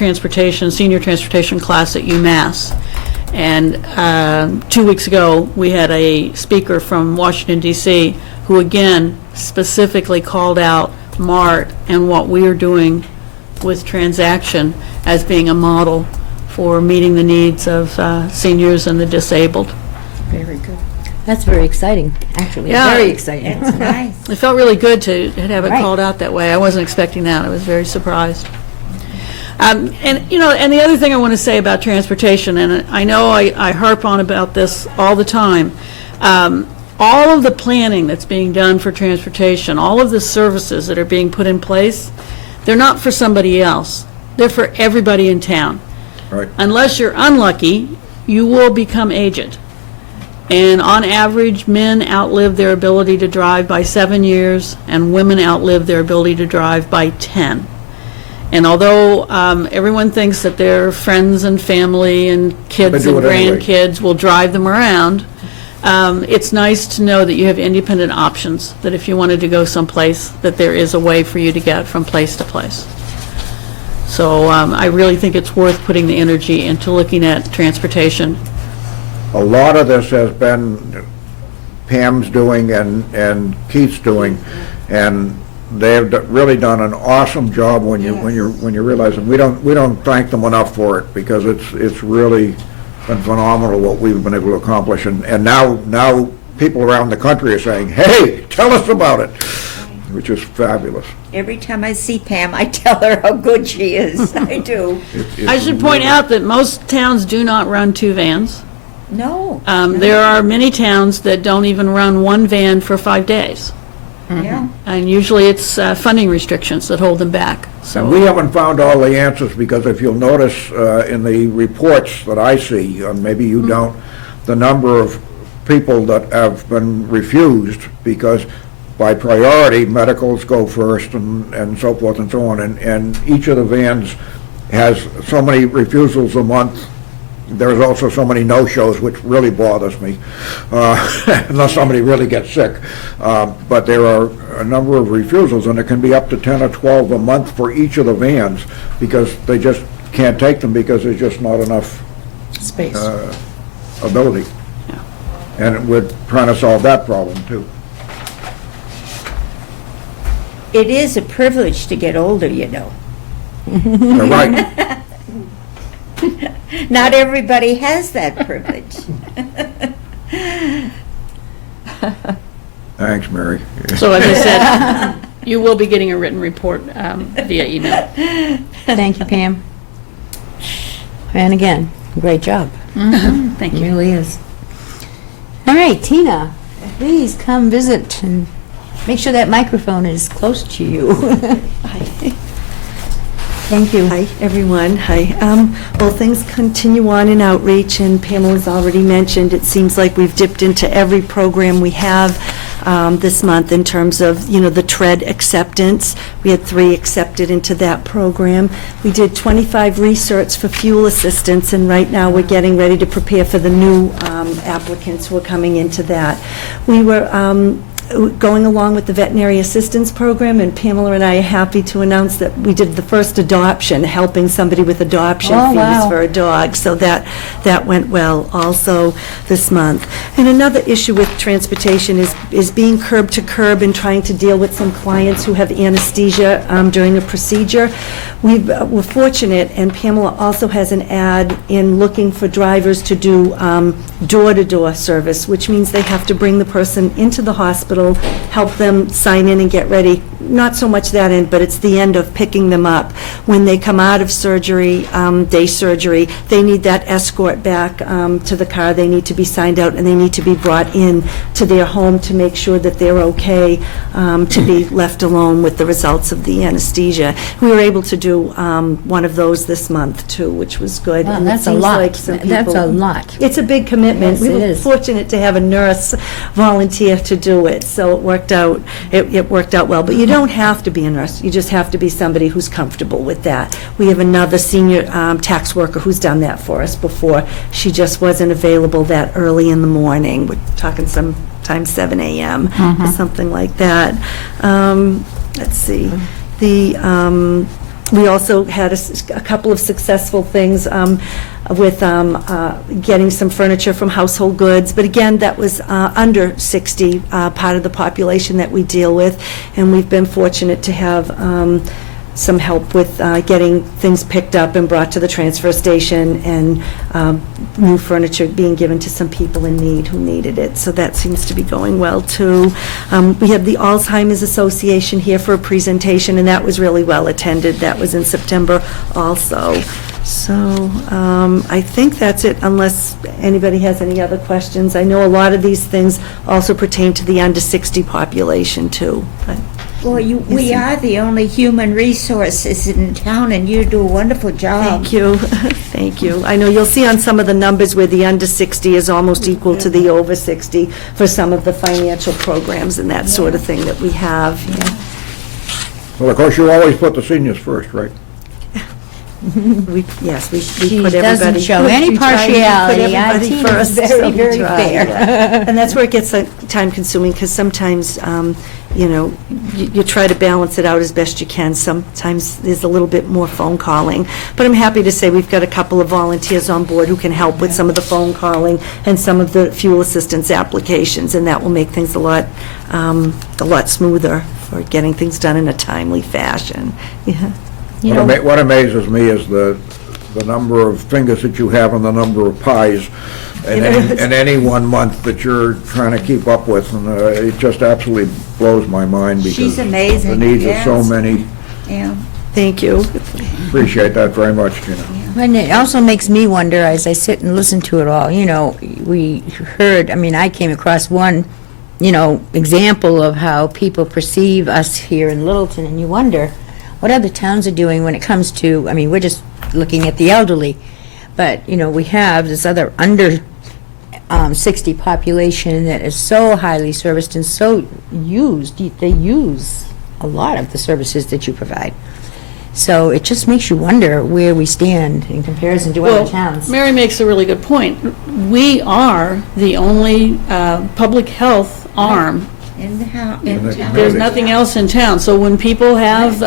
senior transportation class at UMass. And 2 weeks ago, we had a speaker from Washington, D.C., who again specifically called out MART and what we are doing with Transaction as being a model for meeting the needs of seniors and the disabled. Very good. That's very exciting, actually, Yeah. very exciting. It's nice. It felt really good to have it Right. called out that way. I wasn't expecting that. I was very surprised. And, you know, and the other thing I want to say about transportation, and I know I harp on about this all the time, all of the planning that's being done for transportation, all of the services that are being put in place, they're not for somebody else. They're for everybody in town. Right. Unless you're unlucky, you will become aged. And on average, men outlive their ability to drive by 7 years, and women outlive their ability to drive by 10. And although everyone thinks that their friends and family and kids They do and it anyway. grandkids will drive them around, it's nice to know that you have independent options, that if you wanted to go someplace, that there is a way for you to get from place to place. So I really think it's worth putting the energy into looking at transportation. A lot of this has been Pam's doing and Keith's doing, and they have really done an awesome job when you realize it. We don't thank them enough for it, because it's really been phenomenal what we've been able to accomplish. And now people around the country are saying, hey, tell us about it, which is fabulous. Every time I see Pam, I tell her how good she is. I do. I should point out that most towns do not run 2 vans. No. There are many towns that don't even run 1 van for 5 days. Yeah. And usually it's funding restrictions that hold them back. And we haven't found all the answers, because if you'll notice in the reports that I see, maybe you don't, the number of people that have been refused, because by priority, medicals go first and so forth and so on, and each of the vans has so many refusals a month. There's also so many no-shows, which really bothers me, unless somebody really gets sick. But there are a number of refusals, and it can be up to 10 or 12 a month for each of the vans, because they just can't take them, because there's just not enough Space. ability. Yeah. And we're trying to solve that problem, too. It is a privilege to get older, you know. You're right. Not everybody has that privilege. Thanks, Mary. So as I said, you will be getting a written report via email. Thank you, Pam. And again, great job. Thank It you. really is. All right, Tina, please come visit and make sure that microphone is close to you. Thank you. Hi, everyone. Hi. Well, things continue on in outreach, and Pamela's already mentioned, it seems like we've dipped into every program we have this month in terms of, the TREAD acceptance. We had 3 accepted into that program. We did 25 research for fuel assistance, and right now we're getting ready to prepare for the new applicants who are coming into that. We were going along with the veterinary assistance program, and Pamela and I are happy to announce that we did the first adoption, helping somebody with adoption Oh, fees wow. for a dog, so that went well also this month. And another issue with transportation is being curb to curb and trying to deal with some clients who have anesthesia during a procedure. We're fortunate, and Pamela also has an ad in looking for drivers to do door-to-door service, which means they have to bring the person into the hospital, help them sign in and get ready. Not so much that end, but it's the end of picking them up. When they come out of surgery, day surgery, they need that escort back to the car. They need to be signed out, and they need to be brought in to their home to make sure that they're okay to be left alone with the results of the anesthesia. We were able to do one of those this month, too, which was good. Wow, And it that's a seems lot. like some That's a people- lot. It's a big commitment. Yes, We it were is. fortunate to have a nurse volunteer to do it, so it worked out, it worked out well. But you don't have to be a nurse, you just have to be somebody who's comfortable with that. We have another senior tax worker who's done that for us before. She just wasn't available that early in the morning. We're talking sometimes 7 a.m. or something like that. Let's see. We also had a couple of successful things with getting some furniture from Household Goods, but again, that was under 60, part of the population that we deal with, and we've been fortunate to have some help with getting things picked up and brought to the transfer station, and new furniture being given to some people in need who needed it, so that seems to be going well, too. We have the Alzheimer's Association here for a presentation, and that was really well attended. That was in September also. So I think that's it, unless anybody has any other questions. I know a lot of these things also pertain to the under 60 population, too. But Well, we are the only human resources in town, and you do a wonderful job. Thank you, thank you. I know you'll see on some of the numbers where the under 60 is almost equal to the over 60 for some of the financial programs and that sort of thing that we have. Well, of course, you always put the seniors first, right? Yes, we She put everybody. doesn't show any we try to put partiality. everybody Tina's first, very, so we very try, fair. yeah. And that's where it gets time-consuming, because sometimes, you try to balance it out as best you can. Sometimes there's a little bit more phone calling. But I'm happy to say we've got a couple of volunteers on board who can help with some of the phone calling and some of the fuel assistance applications, and that will make things a lot smoother for getting things done in a timely fashion. Yeah. You know, What amazes me is the number of fingers that you have and the number of pies in any one month that you're trying to keep up with, and it just absolutely blows my mind because She's amazing, the needs are so yes. many. Yeah. Thank you. Appreciate that very much, Gina. and it also makes me wonder, as I sit and listen to it all, you know, we heard, I mean, I came across one, you know, example of how people perceive us here in Littleton, and you wonder what other towns are doing when it comes to, I mean, we're just looking at the elderly, but, you know, we have this other under 60 population that is so highly serviced and so used, they use a lot of the services that you provide. So it just makes you wonder where we stand in comparison to other towns. Mary makes a really good point. We are the only public health arm. In the house. There's nothing else in town. So when people have,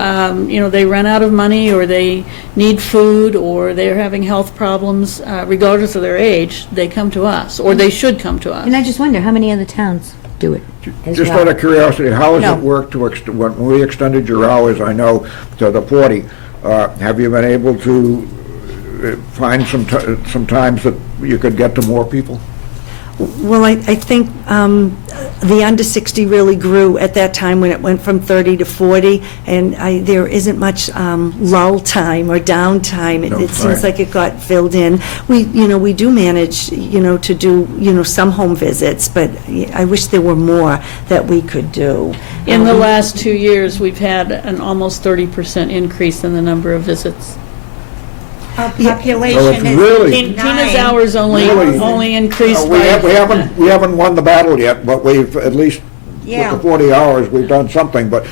you know, they run out of money, or they need food, or they're having health problems, regardless of their age, they come to us, or they should come to us. And I just wonder how many other towns do it as Just well. out of curiosity, how has No. it worked when we extended your hours, I know, to the 40? Have you been able to find some times that you could get to more people? Well, I think the under 60 really grew at that time when it went from 30 to 40, and there isn't much lull time or downtime. No, It seems right. like it got filled in. We do manage, to do, some home visits, but I wish there were more that we could do. In the last 2 years, we've had an almost 30% increase in the number of visits. Our So it's population is really- Tina's hours only Really? increased We by, haven't won the battle yet, but we've, at least with Yeah. the 40 hours, we've done something, but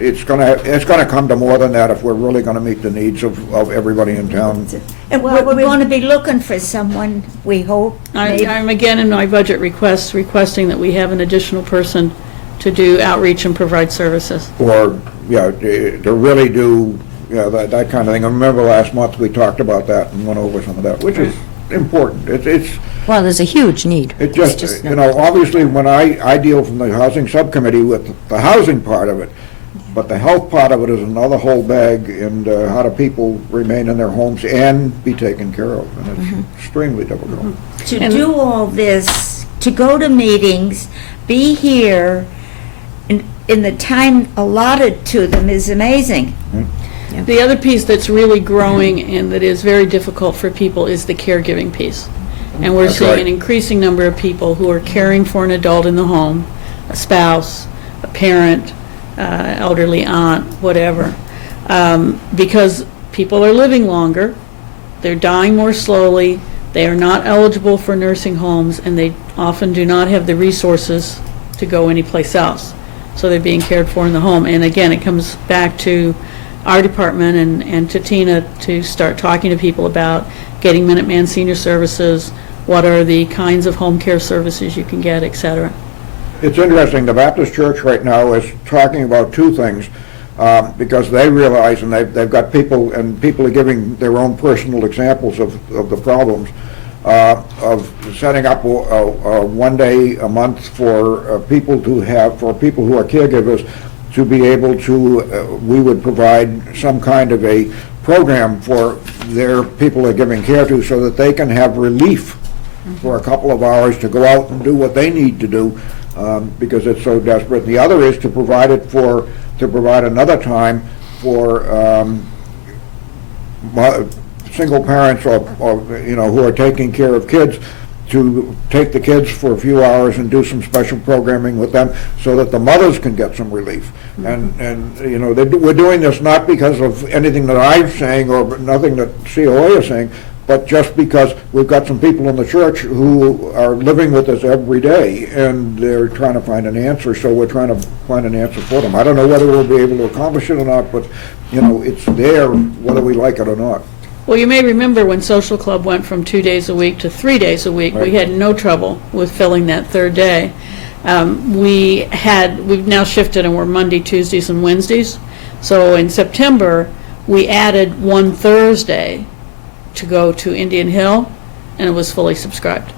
it's gonna come to more than that if we're really gonna meet the needs of everybody in town. And Well, we're going to be looking for someone, we hope. maybe. I'm again in my budget requests requesting that we have an additional person to do outreach and provide services. Or, yeah, to really do, that kind of thing. I remember last month, we talked about that and went over some of that, which is important. It's, Well, there's a huge need. it It's just, not- obviously, when I deal from the housing subcommittee with the housing part of it, but the health part of it is another whole bag, and how do people remain in their homes and be taken care of? And it's extremely difficult. To do all this, to go to meetings, be here in the time allotted to them is amazing. The other piece that's really growing and that is very difficult for people is the caregiving piece. And we're That's seeing right. an increasing number of people who are caring for an adult in the home, a spouse, a parent, elderly aunt, whatever. Because people are living longer, they're dying more slowly, they are not eligible for nursing homes, and they often do not have the resources to go anyplace else. So they're being cared for in the home. And again, it comes back to our department and to Tina to start talking to people about getting Minuteman Senior Services, what are the kinds of home care services you can get, et cetera. It's interesting, the Baptist Church right now is talking about two things, because they realize, and they've got people, and people are giving their own personal examples of the problems, of setting up one day a month for people who are caregivers, to be able to, we would provide some kind of a program for their people they're giving care to, so that they can have relief for a couple of hours to go out and do what they need to do, because it's so desperate. The other is to provide another time for single parents or who are taking care of kids, to take the kids for a few hours and do some special programming with them, so that the mothers can get some relief. And we're doing this not because of anything that I'm saying or nothing that COA is saying, but just because we've got some people in the church who are living with us every day, and they're trying to find an answer, so we're trying to find an answer for them. I don't know whether we'll be able to accomplish it or not, but, it's there whether we like it or not. Well, you may remember when Social Club went from 2 days a week to 3 days a week, we Right. had no trouble with filling that third day. We've now shifted and we're Monday, Tuesdays, and Wednesdays. So in September, we added one Thursday to go to Indian Hill, and it was fully subscribed.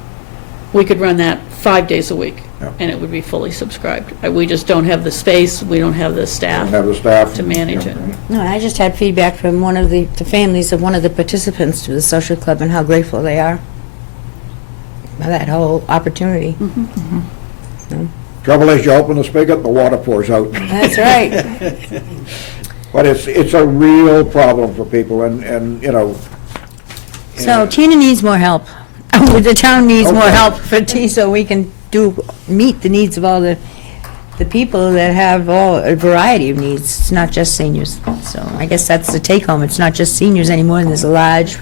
we could run that 5 days a week, Yeah. and it would be fully subscribed. We just don't have the space, we don't have the staff. Have the staff. To manage it. No, I just had feedback from one of the families of one of the participants to the social club and how grateful they are for that whole opportunity. Trouble is, you open the spigot, the water pours out. That's right. But it's a real problem for people, and, you know. So Tina needs more help. The town needs more Okay. help for Tina, so we can meet the needs of all the people that have a variety of needs. It's not just seniors. So I guess that's the take home. It's not just seniors anymore, and there's a large,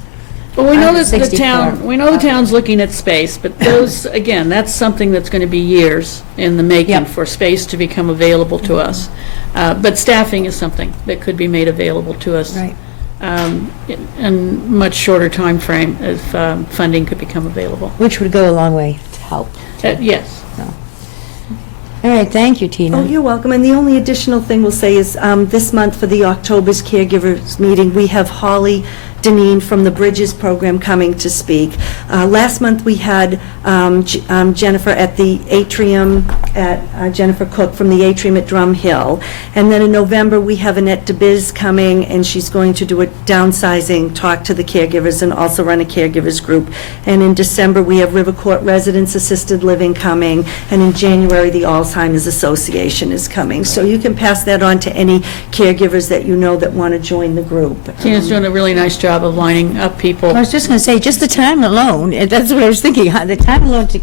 But we know that the 164. town, we know the town's looking at space, but those, again, that's something that's going to be years in the making Yep. for space to become available to us. But staffing is something that could be made available to us. Right. In much shorter time frame if funding could become available. which would go a long way to help. Yes. All right, thank you, Tina. Oh, you're welcome. And the only additional thing we'll say is, this month for the October's Caregivers Meeting, we have Holly Deneen from the Bridges Program coming to speak. Last month, we had Jennifer at the atrium, Jennifer Cook from the atrium at Drum Hill. And then in November, we have Annette DeBiz coming, and she's going to do a downsizing talk to the caregivers and also run a caregivers group. And in December, we have River Court Residents Assisted Living coming, and in January, the Alzheimer's Association is coming. So you can pass that on to any caregivers that you know that want to join the group. Tina's doing a really nice job of lining up people. I was just going to say, just the time alone, that's what I was thinking, the time alone to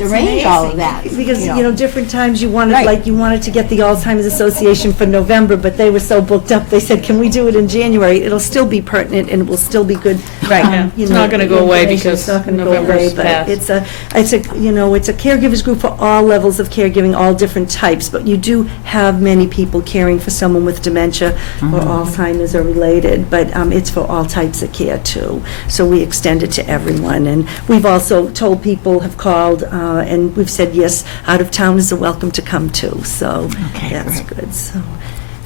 arrange all of that. Because, you know, different times you wanted, Right. like, you wanted to get the Alzheimer's Association for November, but they were so booked up, they said, can we do it in January? It'll still be pertinent, and it will still be good. Right. Yeah, you it's know, not gonna go away information. because It's not gonna go November's away, but passed. it's a, you know, it's a caregivers group for all levels of caregiving, all different types, but you do have many people caring for someone with dementia or Alzheimer's or related, but it's for all types of care, too. So we extend it to everyone, and we've also told people, have called, and we've said, yes, out-of-towners are welcome to come, too, so that's good, so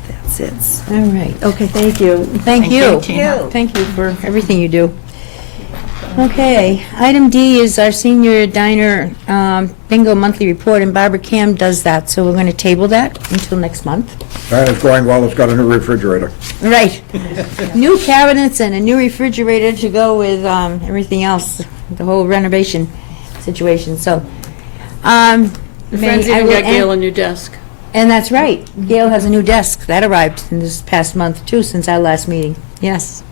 that's it. All right. Okay, thank you. Thank you. Tina. Thank you for everything you do. Okay, item D is our senior diner bingo monthly report, and Barbara Cam does that, so we're going to table that until next month. And it's going well, it's got a new refrigerator. Right. New cabinets and a new refrigerator to go with everything else, the whole renovation situation, so. The Friends I even will got Gail a end- new desk. And that's right, Gail has a new desk, that arrived in this past month too, since our last meeting, yes.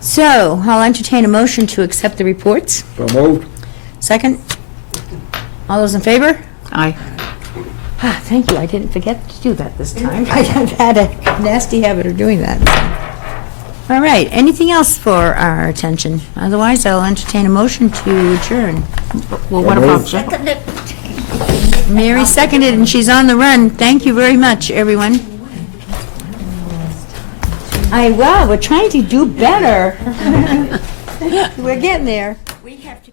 So, I'll entertain a motion to accept the reports. So moved. Second? All those in favor? Aye. Ah, thank you, I didn't forget to do that this time. I've had a nasty habit of doing that. All right, anything else for our attention? Otherwise, I'll entertain a motion to adjourn. Well, what about Mary seconded, and she's on the run. Thank you very much, everyone. Well, we're trying to do better. We're getting there. We have to